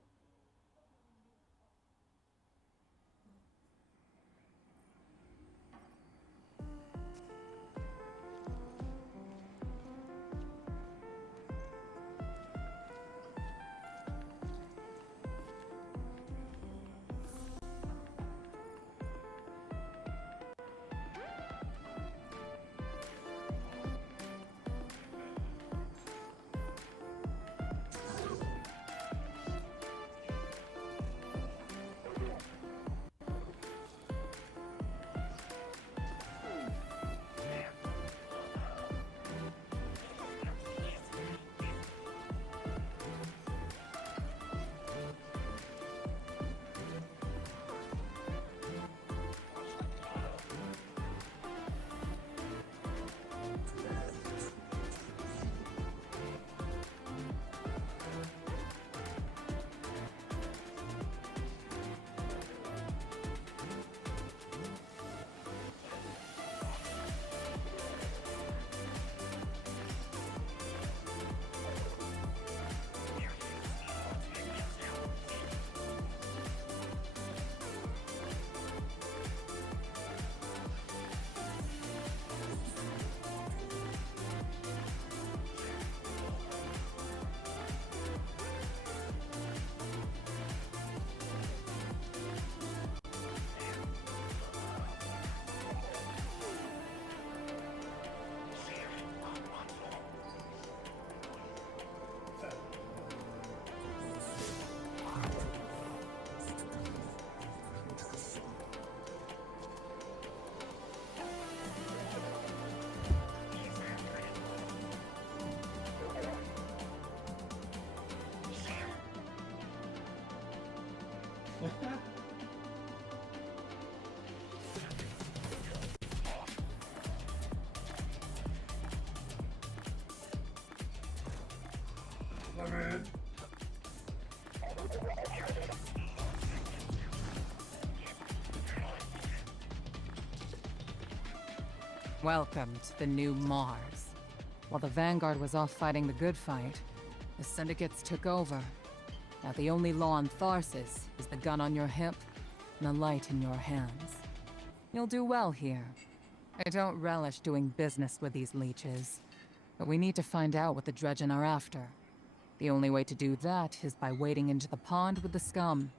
Clement! Welcome to the new Mars. While the Vanguard was off fighting the good fight, the Syndicates took over. Now the only law on Tharsis is the gun on your hip and the light in your hands. You'll do well here. I don't relish doing business with these leeches, but we need to find out what the Dredgen are after. The only way to do that is by wading into the pond with the scum.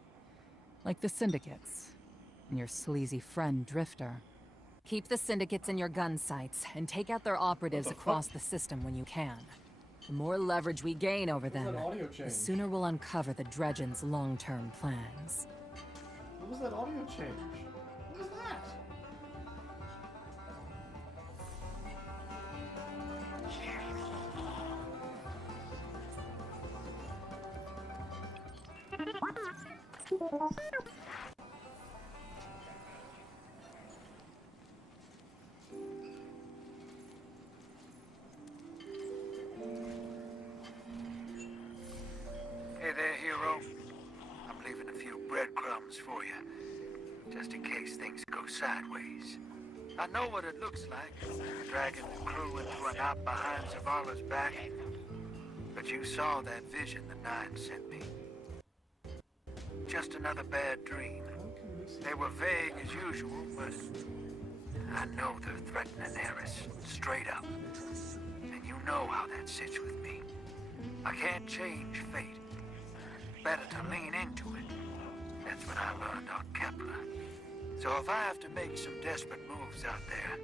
Like the Syndicates, and your sleazy friend Drifter. Keep the Syndicates in your gun sights, and take out their operatives across the system when you can. The more leverage we gain over them, the sooner we'll uncover the Dredgen's long-term plans. What was that audio change? What was that? Hey there, hero. I'm leaving a few breadcrumbs for you, just in case things go sideways. I know what it looks like, dragging the crew into a knot behind Zavala's back. But you saw that vision the Nine sent me. Just another bad dream. They were vague as usual, but I know they're threatening Eris, straight up. And you know how that sits with me. I can't change fate. Better to lean into it. That's what I learned on Kepler. So if I have to make some desperate moves out there,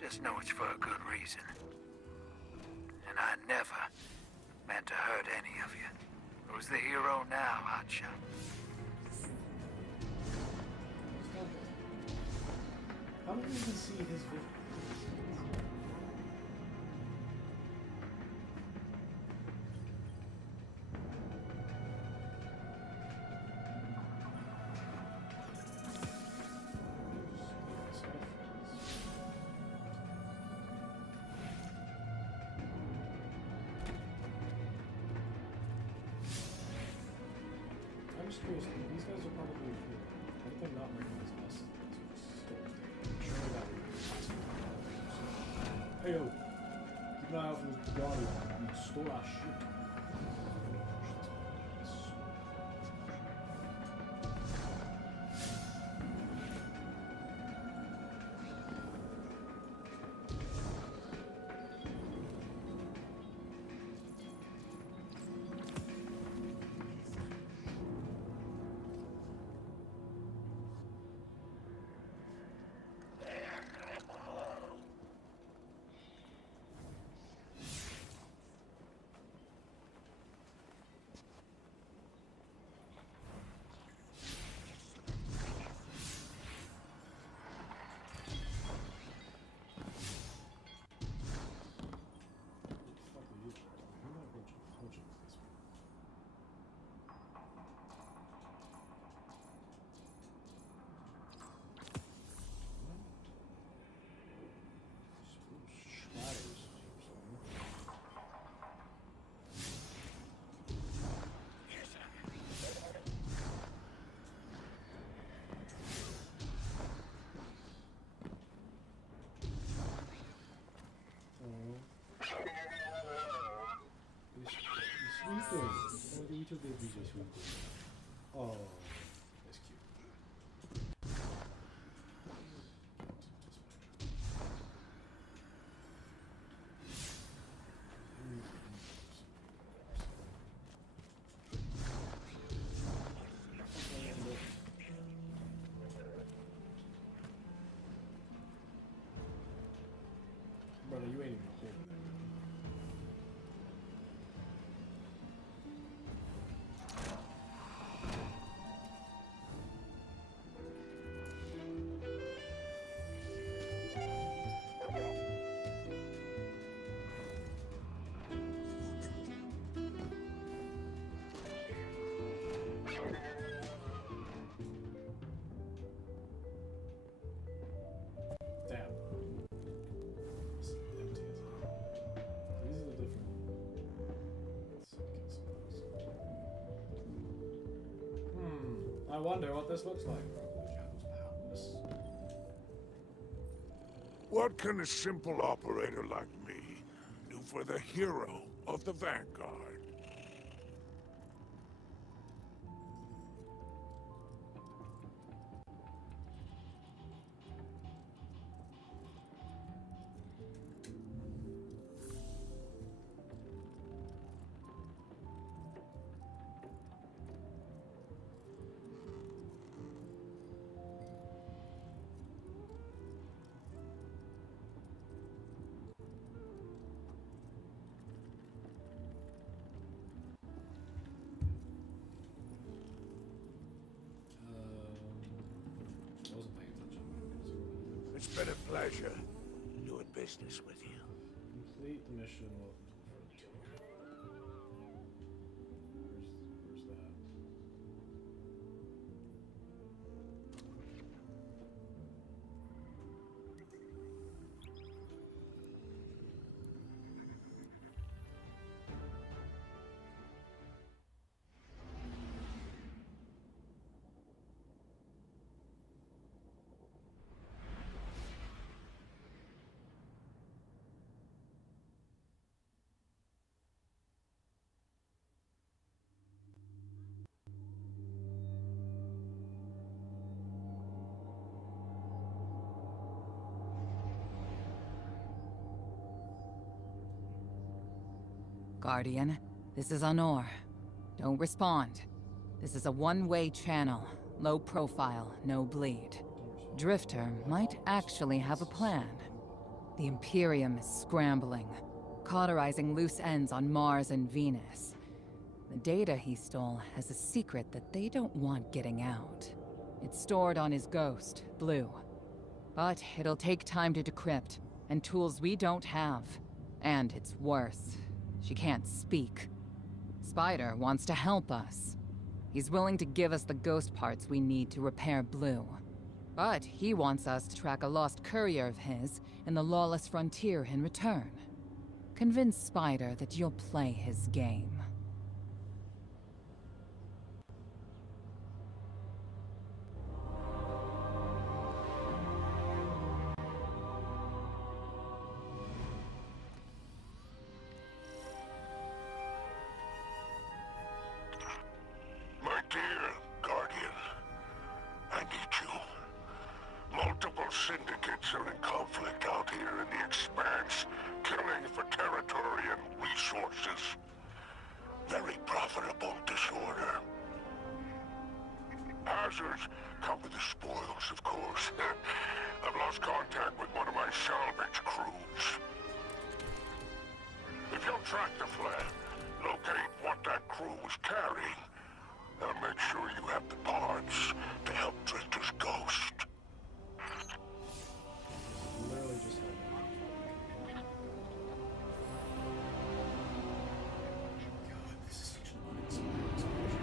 just know it's for a good reason. And I never meant to hurt any of you. Who's the hero now, Hotshot? How do you even see his vision? I'm just curious, these guys are probably here. How did they not recognize us? Hey yo, keep an eye out for this Guardian. We stole our shit. We took the DJ sweet. Oh, that's cute. Brother, you ain't even holding that. Damn. It's empty as hell. I wonder what this looks like. Powerless. What can a simple operator like me do for the hero of the Vanguard? It's been a pleasure doing business with you. Complete the mission. Where's that? Guardian, this is Honor. Don't respond. This is a one-way channel. Low profile, no bleed. Drifter might actually have a plan. The Imperium is scrambling, cauterizing loose ends on Mars and Venus. The data he stole has a secret that they don't want getting out. It's stored on his ghost, Blue. But it'll take time to decrypt, and tools we don't have. And it's worse. She can't speak. Spider wants to help us. He's willing to give us the ghost parts we need to repair Blue. But he wants us to track a lost courier of his in the lawless frontier in return. Convince Spider that you'll play his game. My dear Guardian, I need you. Multiple syndicates are in conflict out here in the Expanse, killing for territory and resources. Very profitable disorder. Hazards come with the spoils, of course. I've lost contact with one of my salvage crews. If you'll track the flare, locate what that crew was carrying, I'll make sure you have the parts to help Drifter's ghost. Literally just help. God, this is such an uninspiring solution.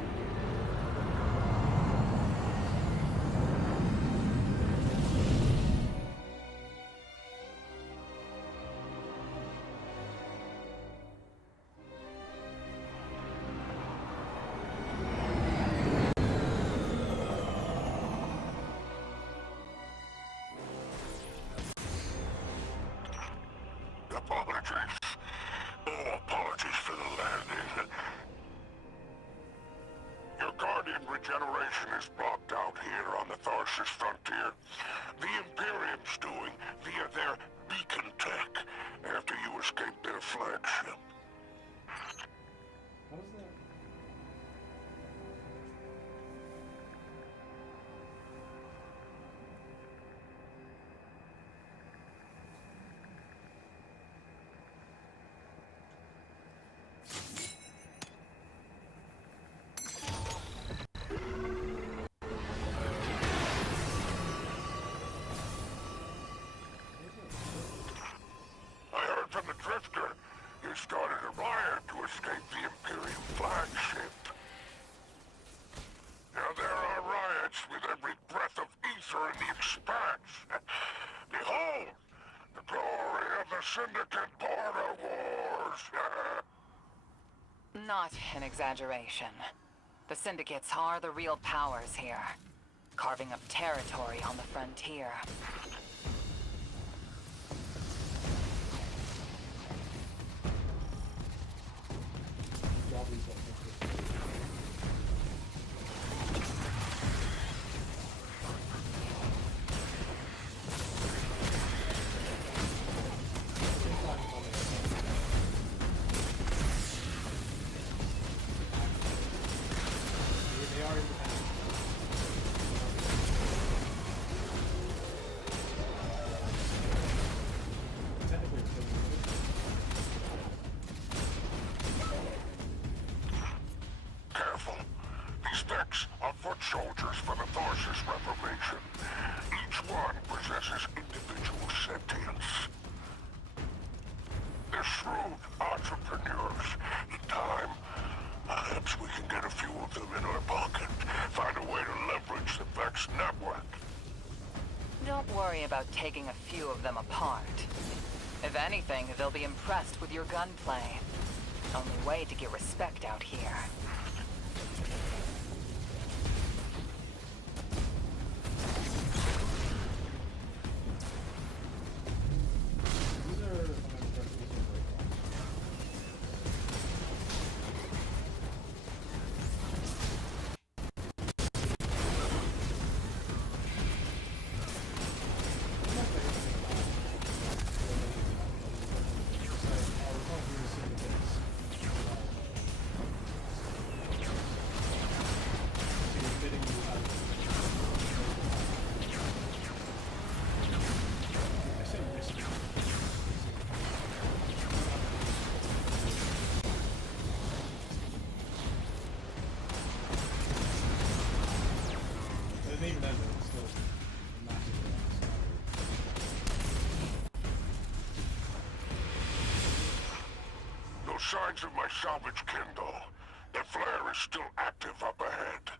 Apologies. Oh, apologies for the landing. Your Guardian regeneration is blocked out here on the Tharsis frontier. The Imperium's doing via their beacon tech after you escaped their flagship. How does that... I heard from the Drifter you started a riot to escape the Imperium flagship. Now there are riots with every breath of ether in the Expanse. Behold, the glory of the Syndicate Border Wars. Not an exaggeration. The Syndicates are the real powers here, carving up territory on the frontier. Careful. These Vex are foot soldiers for the Tharsis Reformation. Each one possesses individual sentience. They're shrewd entrepreneurs. In time, perhaps we can get a few of them in our pocket. Find a way to leverage the Vex network. Don't worry about taking a few of them apart. If anything, they'll be impressed with your gunplay. Only way to get respect out here. No signs of my salvage kin, though. Their flare is still active up ahead.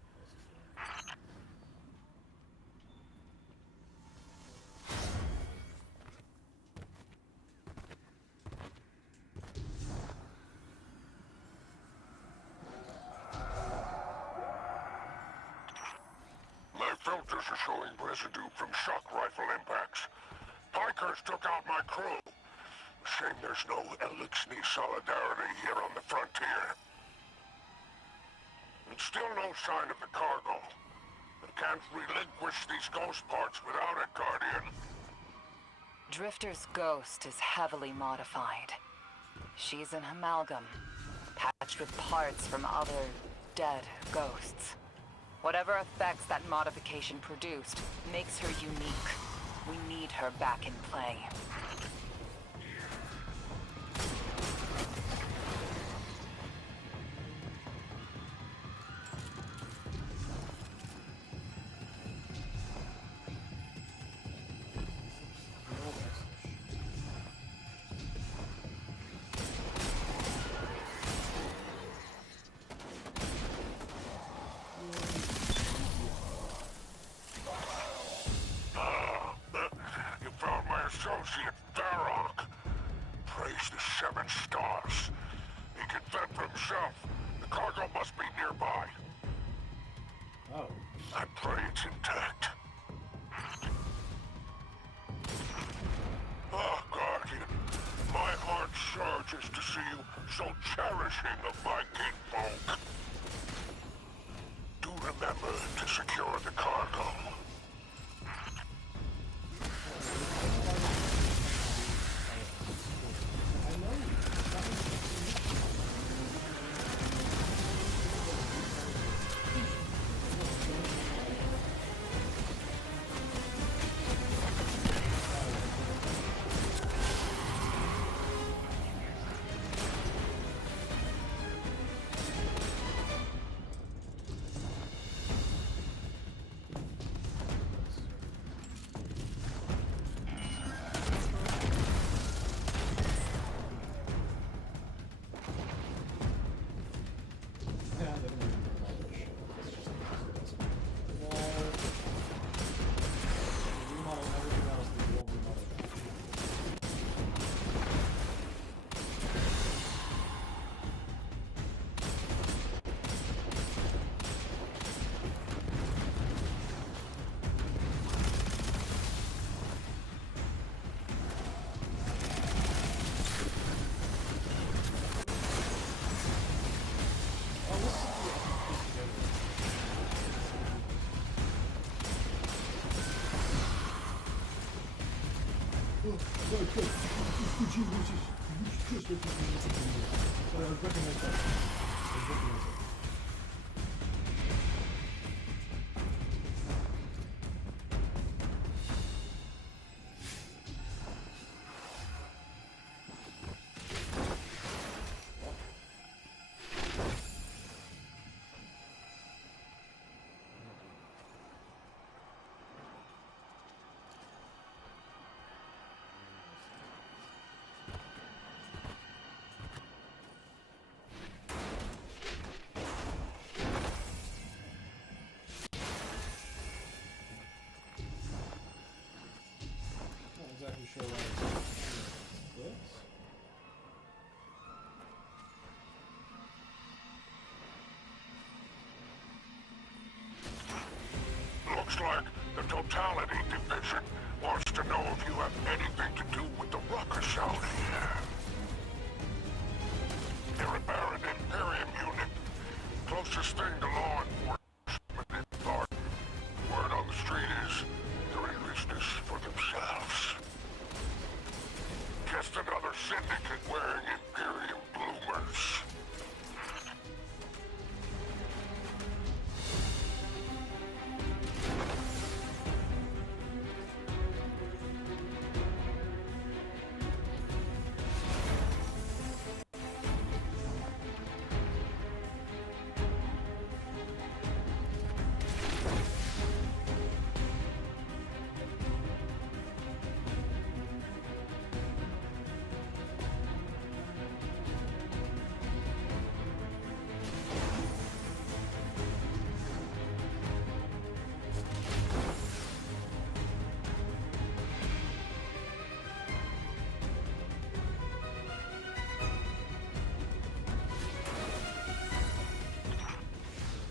My filters are showing residue from shock rifle impacts. Pikers took out my crew. Shame there's no Elixni solidarity here on the frontier. And still no sign of the cargo. I can't relinquish these ghost parts without it, Guardian. Drifter's ghost is heavily modified. She's an amalgam, patched with parts from other dead ghosts. Whatever effects that modification produced makes her unique. We need her back in play. Associate Varrock. Praise the Seven Stars. He can fend for himself. The cargo must be nearby. Oh. I pray it's intact. Ah, Guardian. My heart surges to see you so cherishing of my kinfolk. Do remember to secure the cargo. Not exactly sure why it's this. Looks like the Totality Division wants to know if you have anything to do with the ruckus out here. They're a Baron Imperium unit. Closest thing to law enforcement in Thark. Word on the street is they're in business for themselves. Just another syndicate wearing Imperium bloomers.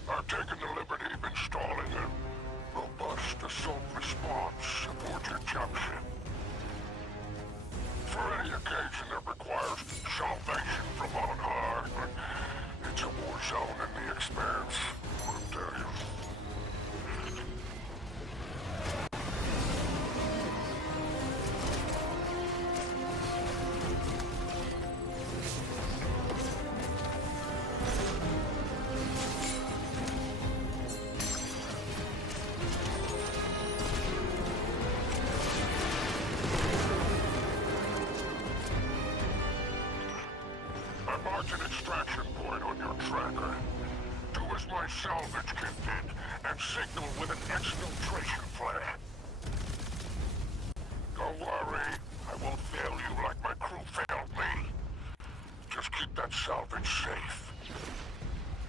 I've taken the liberty of installing a robust assault response aboard your jumpship. For any occasion that requires salvation from on high, but it's a war zone in the expanse, I'll tell you. I marked an extraction point on your tracker. Do as my salvage kit did, and signal with an exfiltration flare. Don't worry, I won't fail you like my crew failed me. Just keep that salvage safe.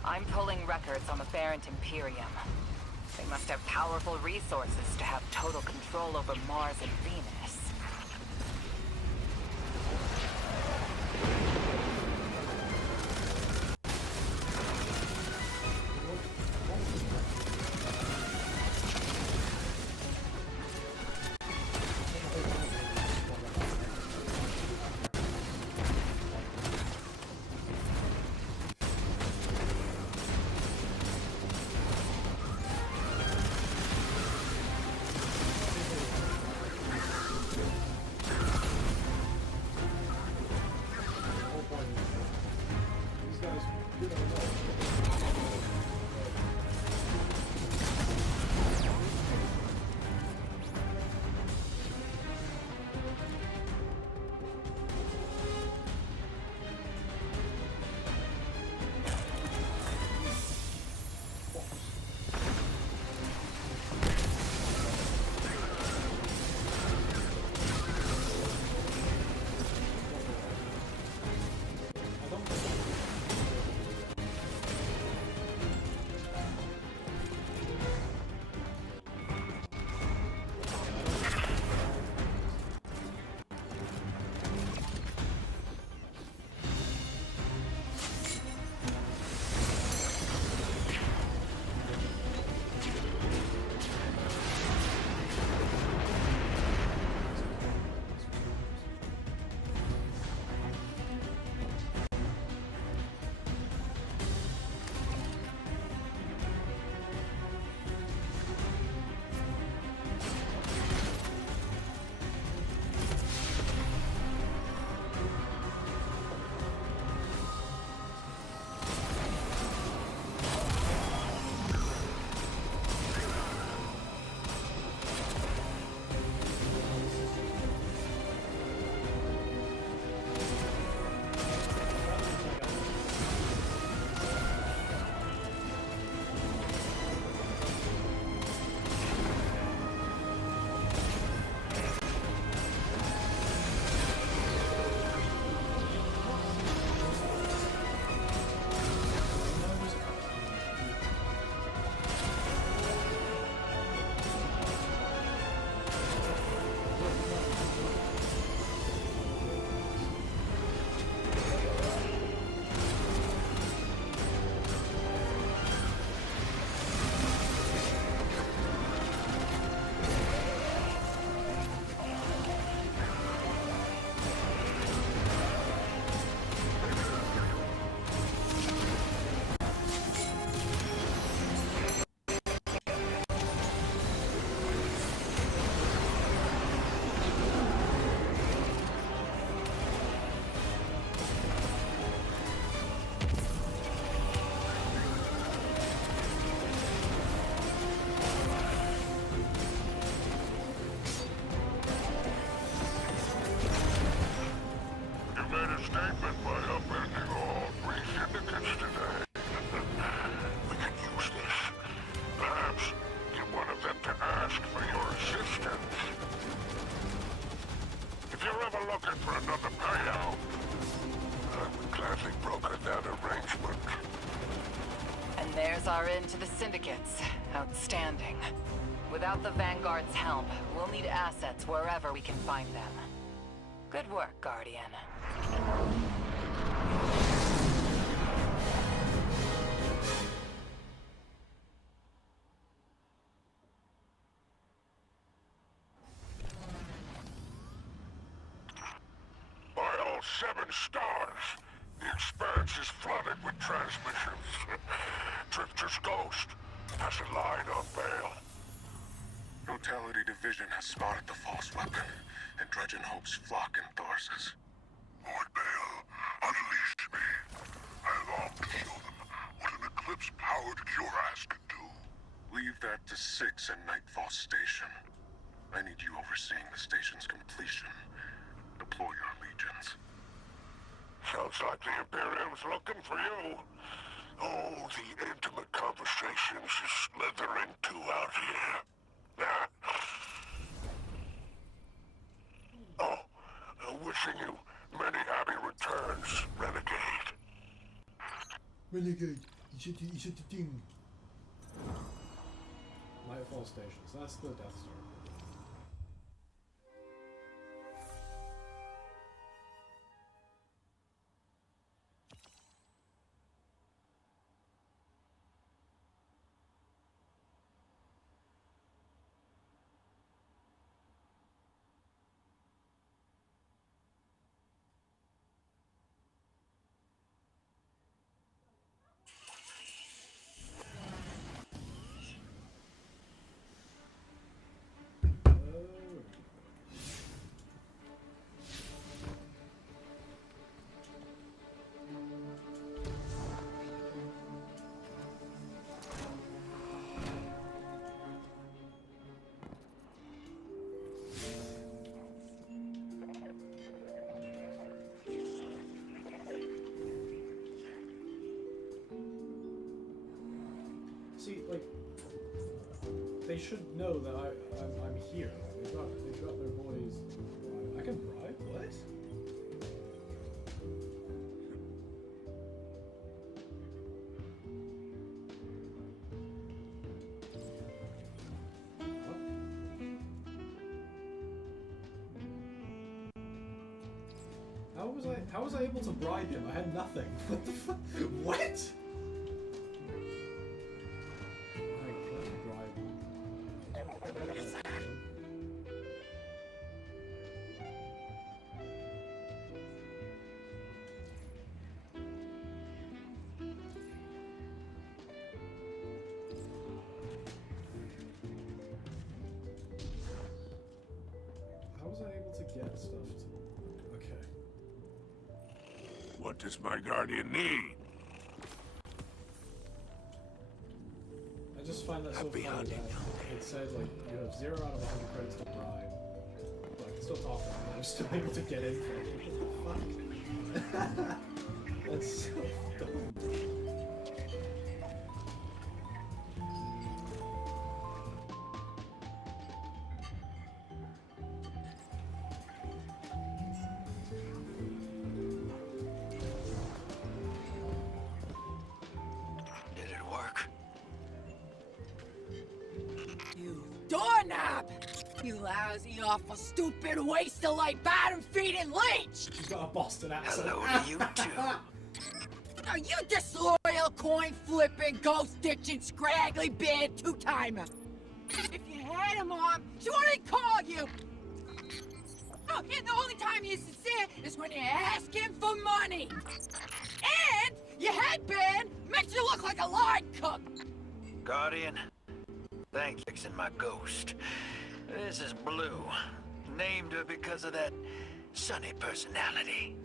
I'm pulling records on the Barrent Imperium. They must have powerful resources to have total control over Mars and Venus. far into the syndicates. Outstanding. Without the Vanguard's help, we'll need assets wherever we can find them. Good work, Guardian. By all 7 stars, the Expanse is flooded with transmissions. Drifter's ghost hasn't lied on bail. Totality Division has spotted the false weapon, and Dredgen hopes flock in Tharsis. Lord Bale, unleash me. I long to show them what an Eclipse-powered cuirass can do. Leave that to 6 and Nightfall Station. I need you overseeing the station's completion. Deploy your legions. Sounds like the Imperium's looking for you. Oh, the intimate conversations you slither into out here. Oh, wishing you many happy returns, Renegade. Renegade, you zit the ding. Nightfall Station, so that's the Death Star. See, like, they should know that I'm here. Like, they've got their boys. I can bribe? What? How was I able to bribe him? I had nothing. What the fuck? What? Get stuff to... Okay. What does my Guardian need? I just find that so funny that it said, like, you have 0 out of 100 credits to bribe. But I can still talk to them, I'm still able to get in for it. What the fuck? That's so dumb. You lousy, awful, stupid, waste of light, bottom-feeding leech! She's got a Boston accent. Hello to you, too. Are you disloyal, coin-flipping, ghost-ditching, scraggly beard two-timer? If you had a mom, she wouldn't call you! Oh, and the only time you're sincere is when you ask him for money! And your headband makes you look like a line cook! Guardian, thanks for fixing my ghost. This is Blue. Named her because of that sunny personality.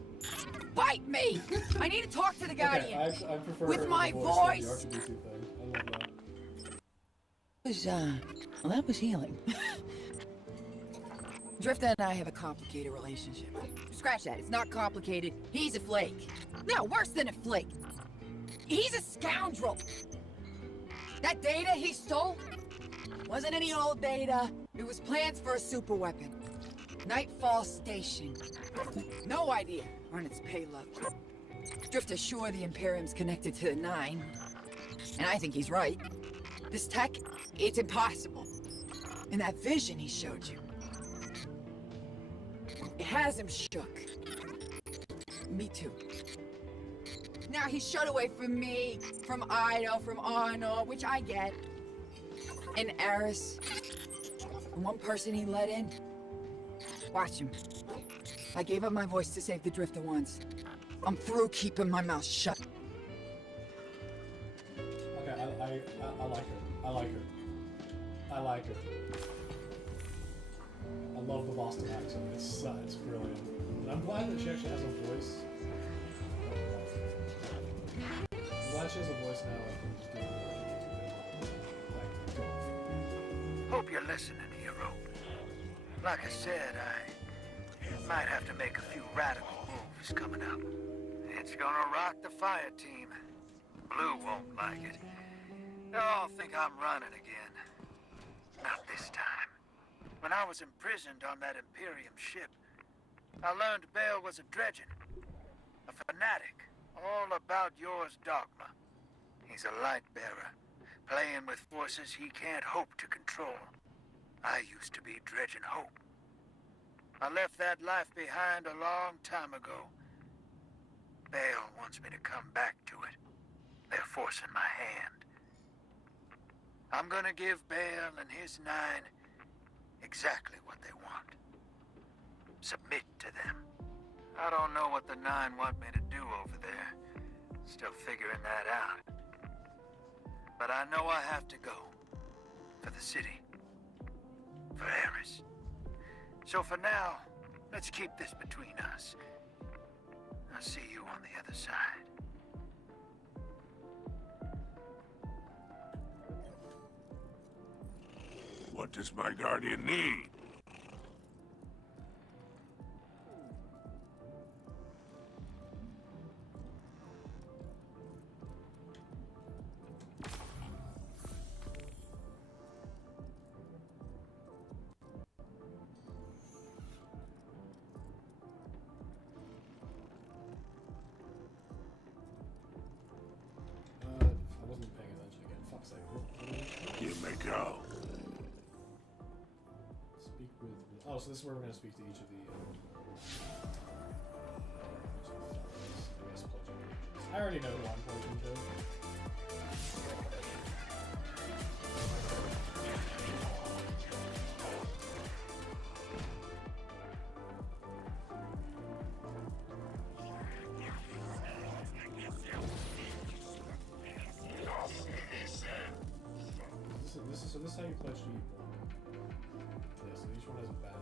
Bite me! I need to talk to the Guardian. Okay, I prefer with my voice. I love Well, that. that was healing. Drifter and I have a complicated relationship. Scratch that, it's not complicated. He's a flake. No, worse than a flake. He's a scoundrel. That data he stole wasn't any old data. It was plans for a super weapon. Nightfall Station. No idea on its payload. Drifter's sure the Imperium's connected to the 9. And I think he's right. This tech, it's impossible. And that vision he showed you, it has him shook. Me too. Now he's shut away from me, from Ido, from Arno, which I get. And Eris. And one person he let in. Watch him. I gave up my voice to save the Drifter once. I'm through keeping my mouth shut. Okay, I like her. I like her. I like her. I love the Boston accent. It's brilliant. And I'm glad that she actually has a voice. I'm glad she has a voice now. I can just do it. Hope you're listening, hero. Like I said, I might have to make a few radical moves coming up. It's gonna rock the fire team. Blue won't like it. They'll all think I'm running again. Not this time. When I was imprisoned on that Imperium ship, I learned Bale was a dredgen. A fanatic, all about yours dogma. He's a light bearer, playing with forces he can't hope to control. I used to be dredging hope. I left that life behind a long time ago. Bale wants me to come back to it. They're forcing my hand. I'm gonna give Bale and his 9 exactly what they want. Submit to them. I don't know what the 9 want me to do over there. Still figuring that out. But I know I have to go. For the city. For Eris. So for now, let's keep this between us. I'll see you on the other side. What does my guardian need? I wasn't paying attention again. Fuck's sake. You may go. Speak with. Oh, so this is where we're going to speak to each of the. I guess pledging agents. I already know who I'm pledging to. So this is how you pledge to evil. Yeah, so each one has a banner.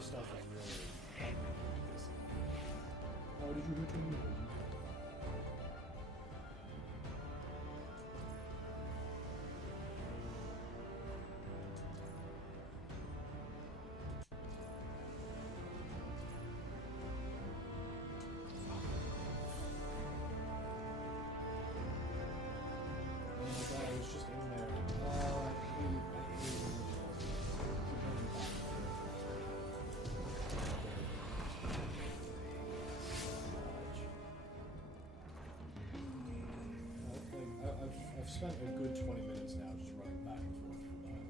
more stuff is really... How did you do to me? I was just in there. I hate I've spent a good 20 minutes now just running back and forth from that.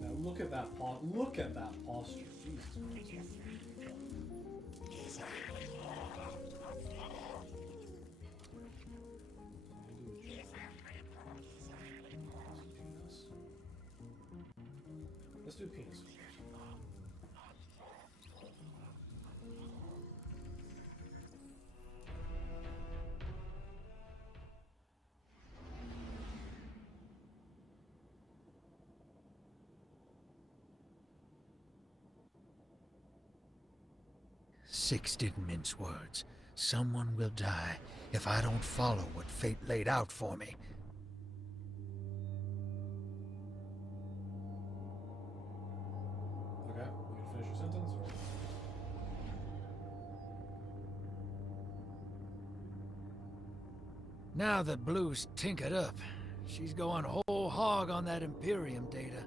Now look at that look at that posture. Jesus Christ. Let's do penis. Six didn't mince words. Someone will die if I don't follow what fate laid out for me. Okay, you can finish your sentence, or... Now that Blue's tinkered up, she's going whole hog on that Imperium data.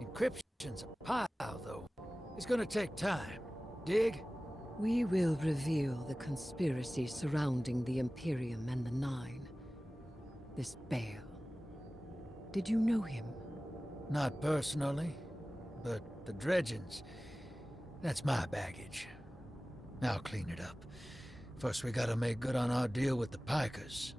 Encryption's a pile, though. It's gonna take time. Dig? We will reveal the conspiracy surrounding the Imperium and the Nine. This Bale. Did you know him? Not personally, but the dredgings, that's my baggage. I'll clean it up. First we gotta make good on our deal with the Pikers.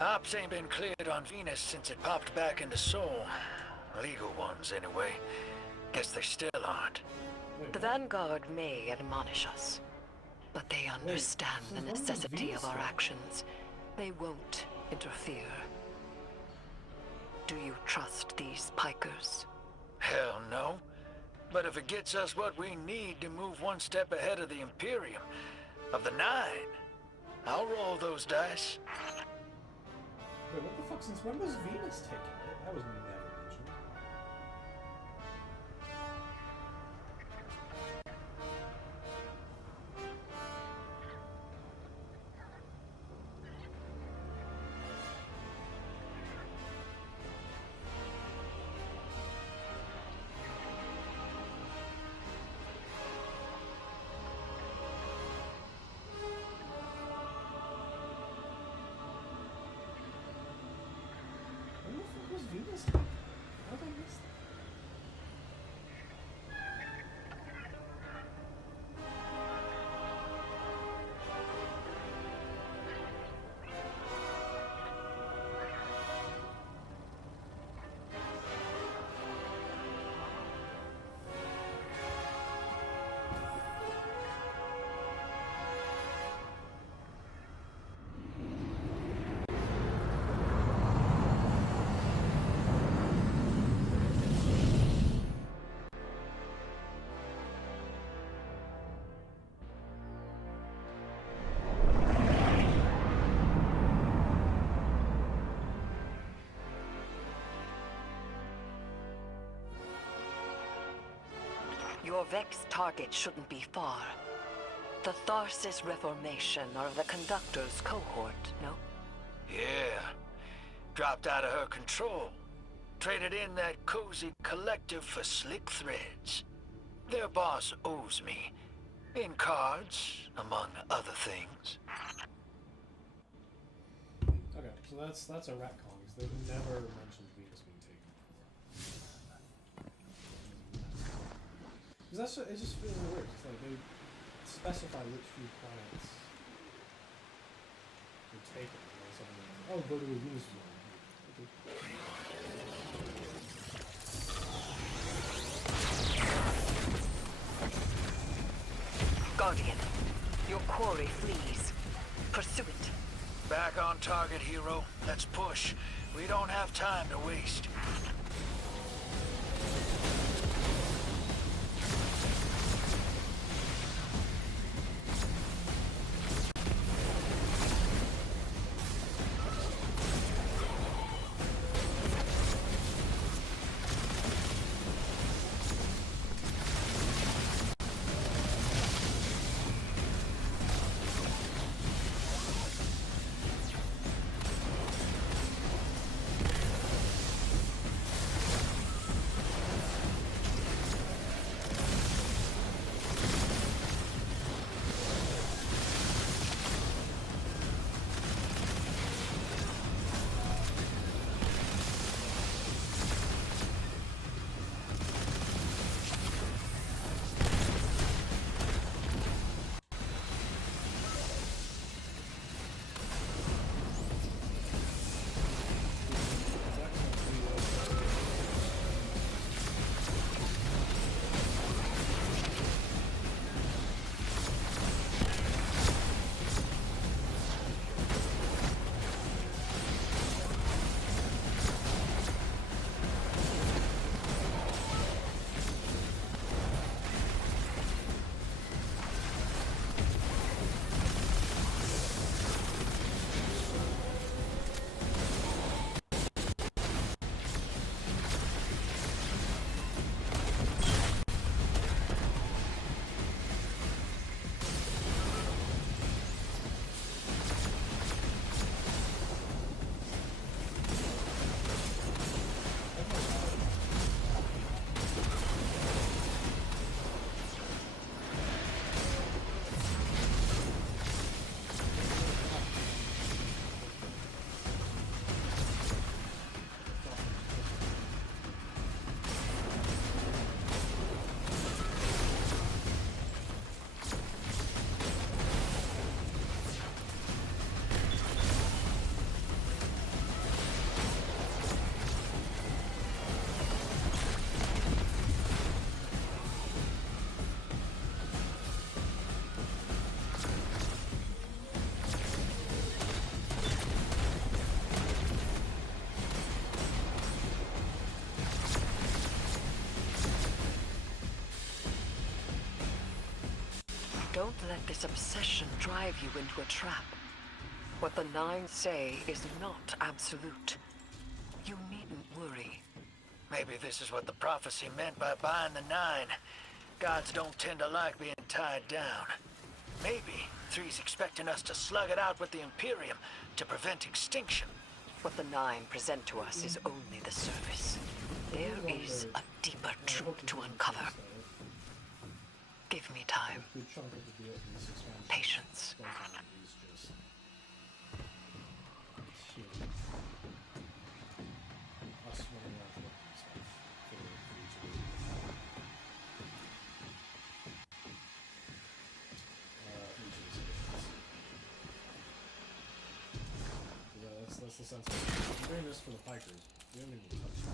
Ops ain't been cleared on Venus since it popped back into Sol. Legal ones, anyway. Guess they still aren't. The Vanguard may admonish us, but they understand the necessity of our actions. They won't interfere. Do you trust these Pikers? Hell no. But if it gets us what we need to move one step ahead of the Imperium, of the Nine, I'll roll those dice. Wait, what the fuck? Since when was Venus taken? That was never mentioned. Your Vex target shouldn't be far. The Tharsis Reformation are the Conductor's cohort, no? Yeah. Dropped out of her control. Traded in that cozy collective for slick threads. Their boss owes me. In cards, among other things. Okay, so that's a retcon, because they've never mentioned Venus being taken before. Because it just feels weird. It's like they specify which few planets were taken. And then suddenly, oh, go to a Venus zone. Guardian, your quarry flees. Pursue it. Back on target, hero. Let's push. We don't have time to waste. Don't let this obsession drive you into a trap. What the Nine say is not absolute. You needn't worry. Maybe this is what the prophecy meant by buying the Nine. Gods don't tend to like being tied down. Maybe Three's expecting us to slug it out with the Imperium to prevent extinction. What the Nine present to us is only the surface. There is a deeper truth to uncover. Give me time. Patience. That's the sense of it. I'm doing this for the Pikers. We haven't even touched that.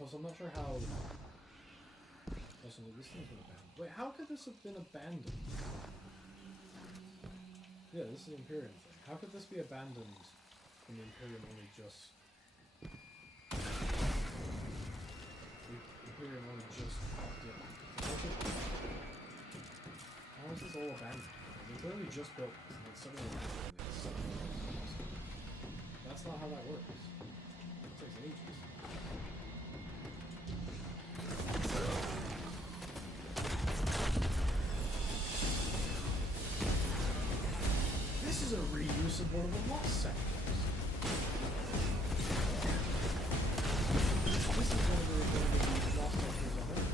Also, I'm not sure how... Listen, this thing's been abandoned. Wait, how could this have been abandoned? Yeah, this is the Imperium thing. How could this be abandoned when the Imperium only just... The Imperium only just popped in? How is this all abandoned? They clearly just built this, and then suddenly That's not how that works. It takes ages. This is a reuse of one of the lost sectors. This is one of the lost sectors on Earth.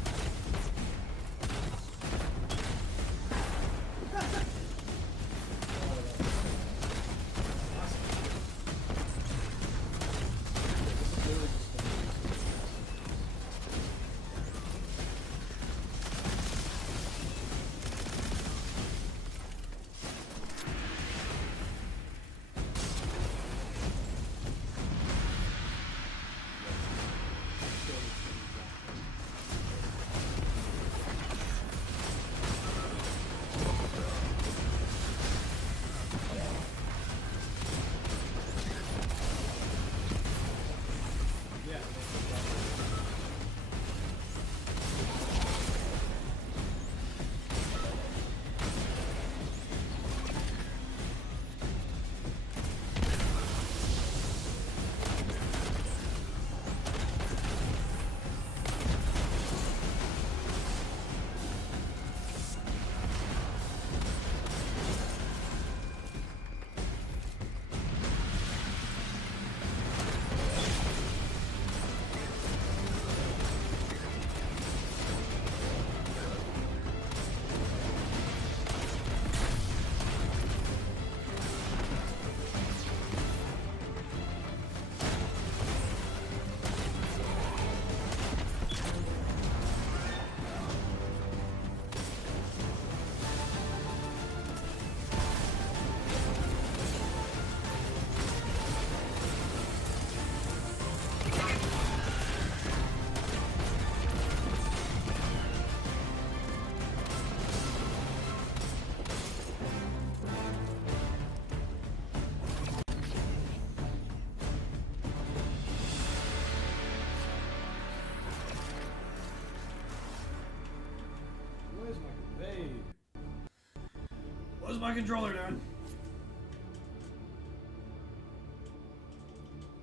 What's my controller doing?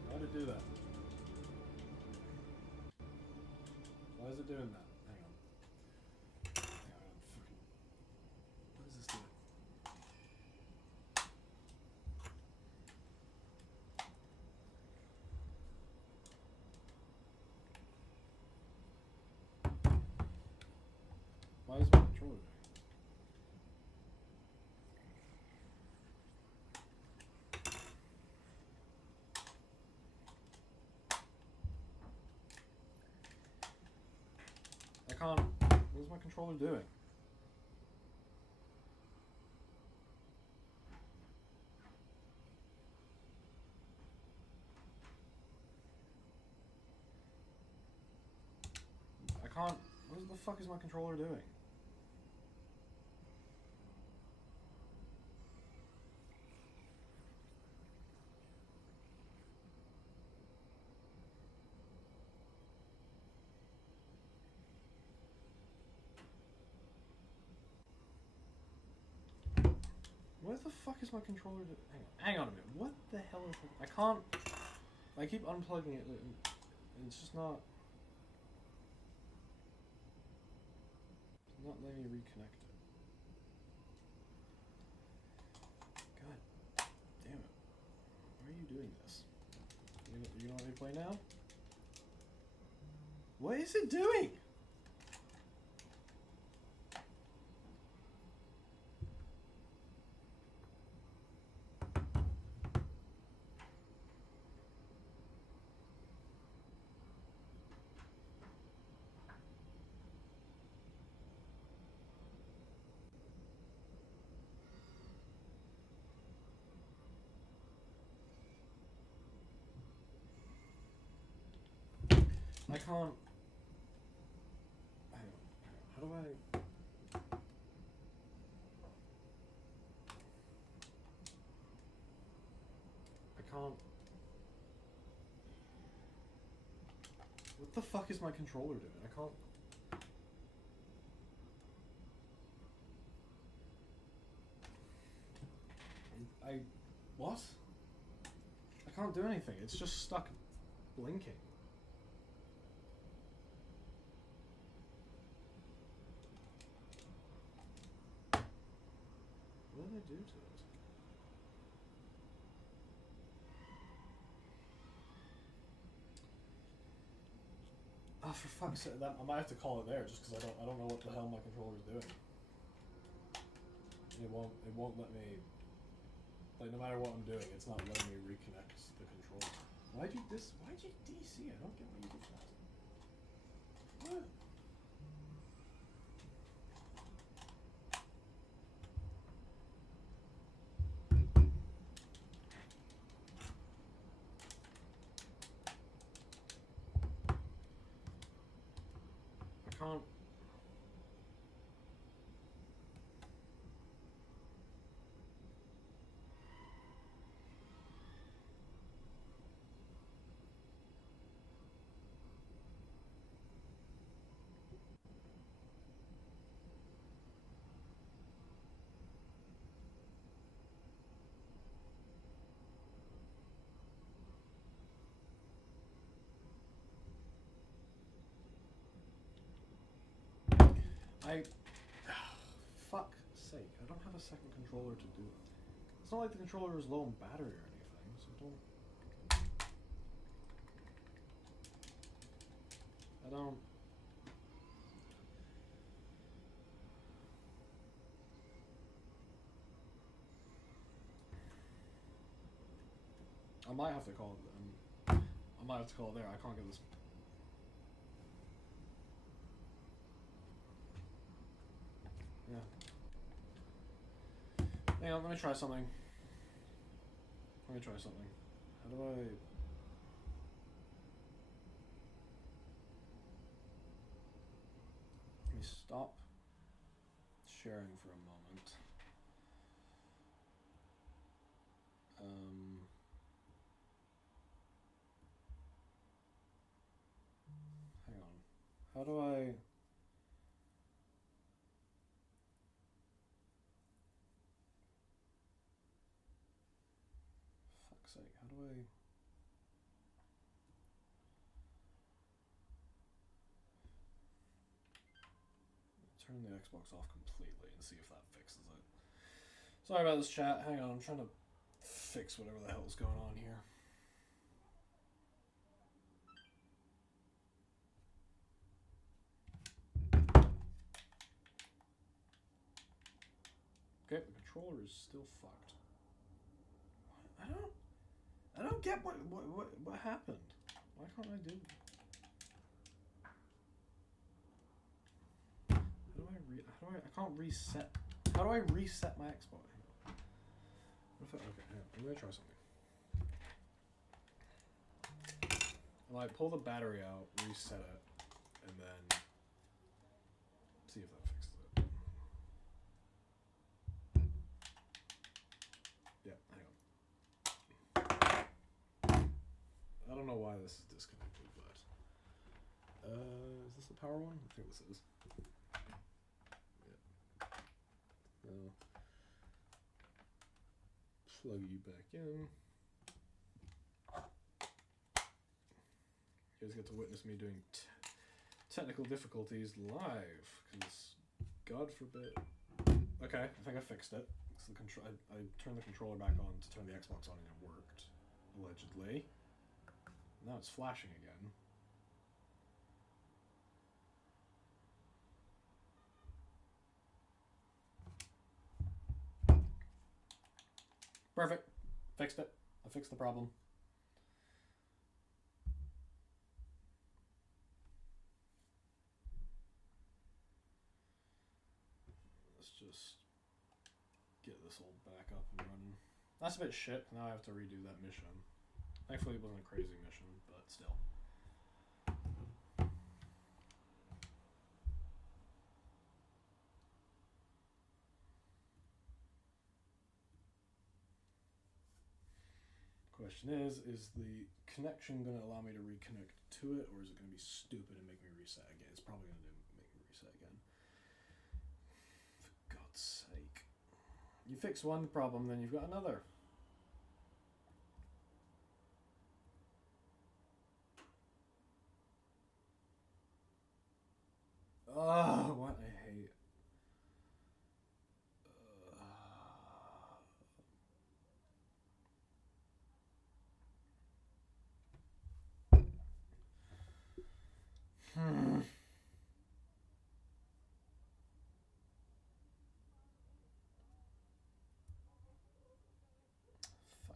How'd it do that? Why is it doing that? Hang on. What is this doing? Why is my controller doing? What is my controller doing? I can't. What the fuck is my controller doing? What the fuck is my controller doing? Hang on a minute. What the hell is it? I can't. I keep unplugging it and it's just not. It's not letting me reconnect it. God damn it. Why are you doing this? You gonna let me play now? What is it doing? I can't. Hang on. How do I? I can't. What the fuck is my controller doing? I can't. What? I can't do anything. It's just stuck blinking. What did I do to it? Oh, for fuck's sake! I might have to call it there, just because I don't know what the hell my controller's doing. It won't let me. Like, no matter what I'm doing, it's not letting me reconnect the controller. Why'd you DC? I don't get why you did that. What? I can't. Fuck's sake, I don't have a second controller to do it. It's not like the controller is low on battery or anything, so I don't... I might have to call it, I might have to call it there. I can't get this. Yeah. Hang on, let me try something. How do I... Let me stop sharing for a moment. Hang on. How do I... Fuck's sake, how do I... Turn the Xbox off completely and see if that fixes it. Sorry about this, chat. Hang on, I'm trying to fix whatever the hell's going on here. Okay, the controller is still fucked. I don't get what happened. Why can't I do? I can't reset. How do I reset my Xbox? What if okay, hang on, I'm gonna try something. I might pull the battery out, reset it, and then see if that fixes it. Yeah, hang on. I don't know why this is disconnected, but is this the power one? I think this is. Plug you back in. You guys get to witness me doing technical difficulties live, because God forbid. Okay, I think I fixed it. So I turned the controller back on to turn the Xbox on and it worked, allegedly. Now it's flashing again. Perfect. Fixed it. I fixed the problem. Let's just get this all back up and running. That's a bit shit. Now I have to redo that mission. Thankfully it wasn't a crazy mission, but still. Question is the connection going to allow me to reconnect to it, or is it going to be stupid and make me reset again? It's probably going to make me reset again. For God's sake. You fix one problem, then you've got another. What I hate.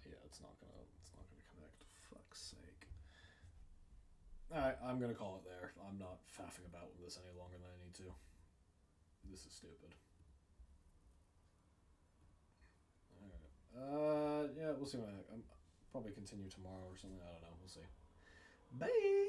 Yeah, it's not gonna connect. Fuck's sake. Alright, I'm gonna call it there. I'm not faffing about with this any longer than I need to. This is stupid. Alright. Yeah, we'll see what I'll probably continue tomorrow or something. I don't know. We'll see. Bye!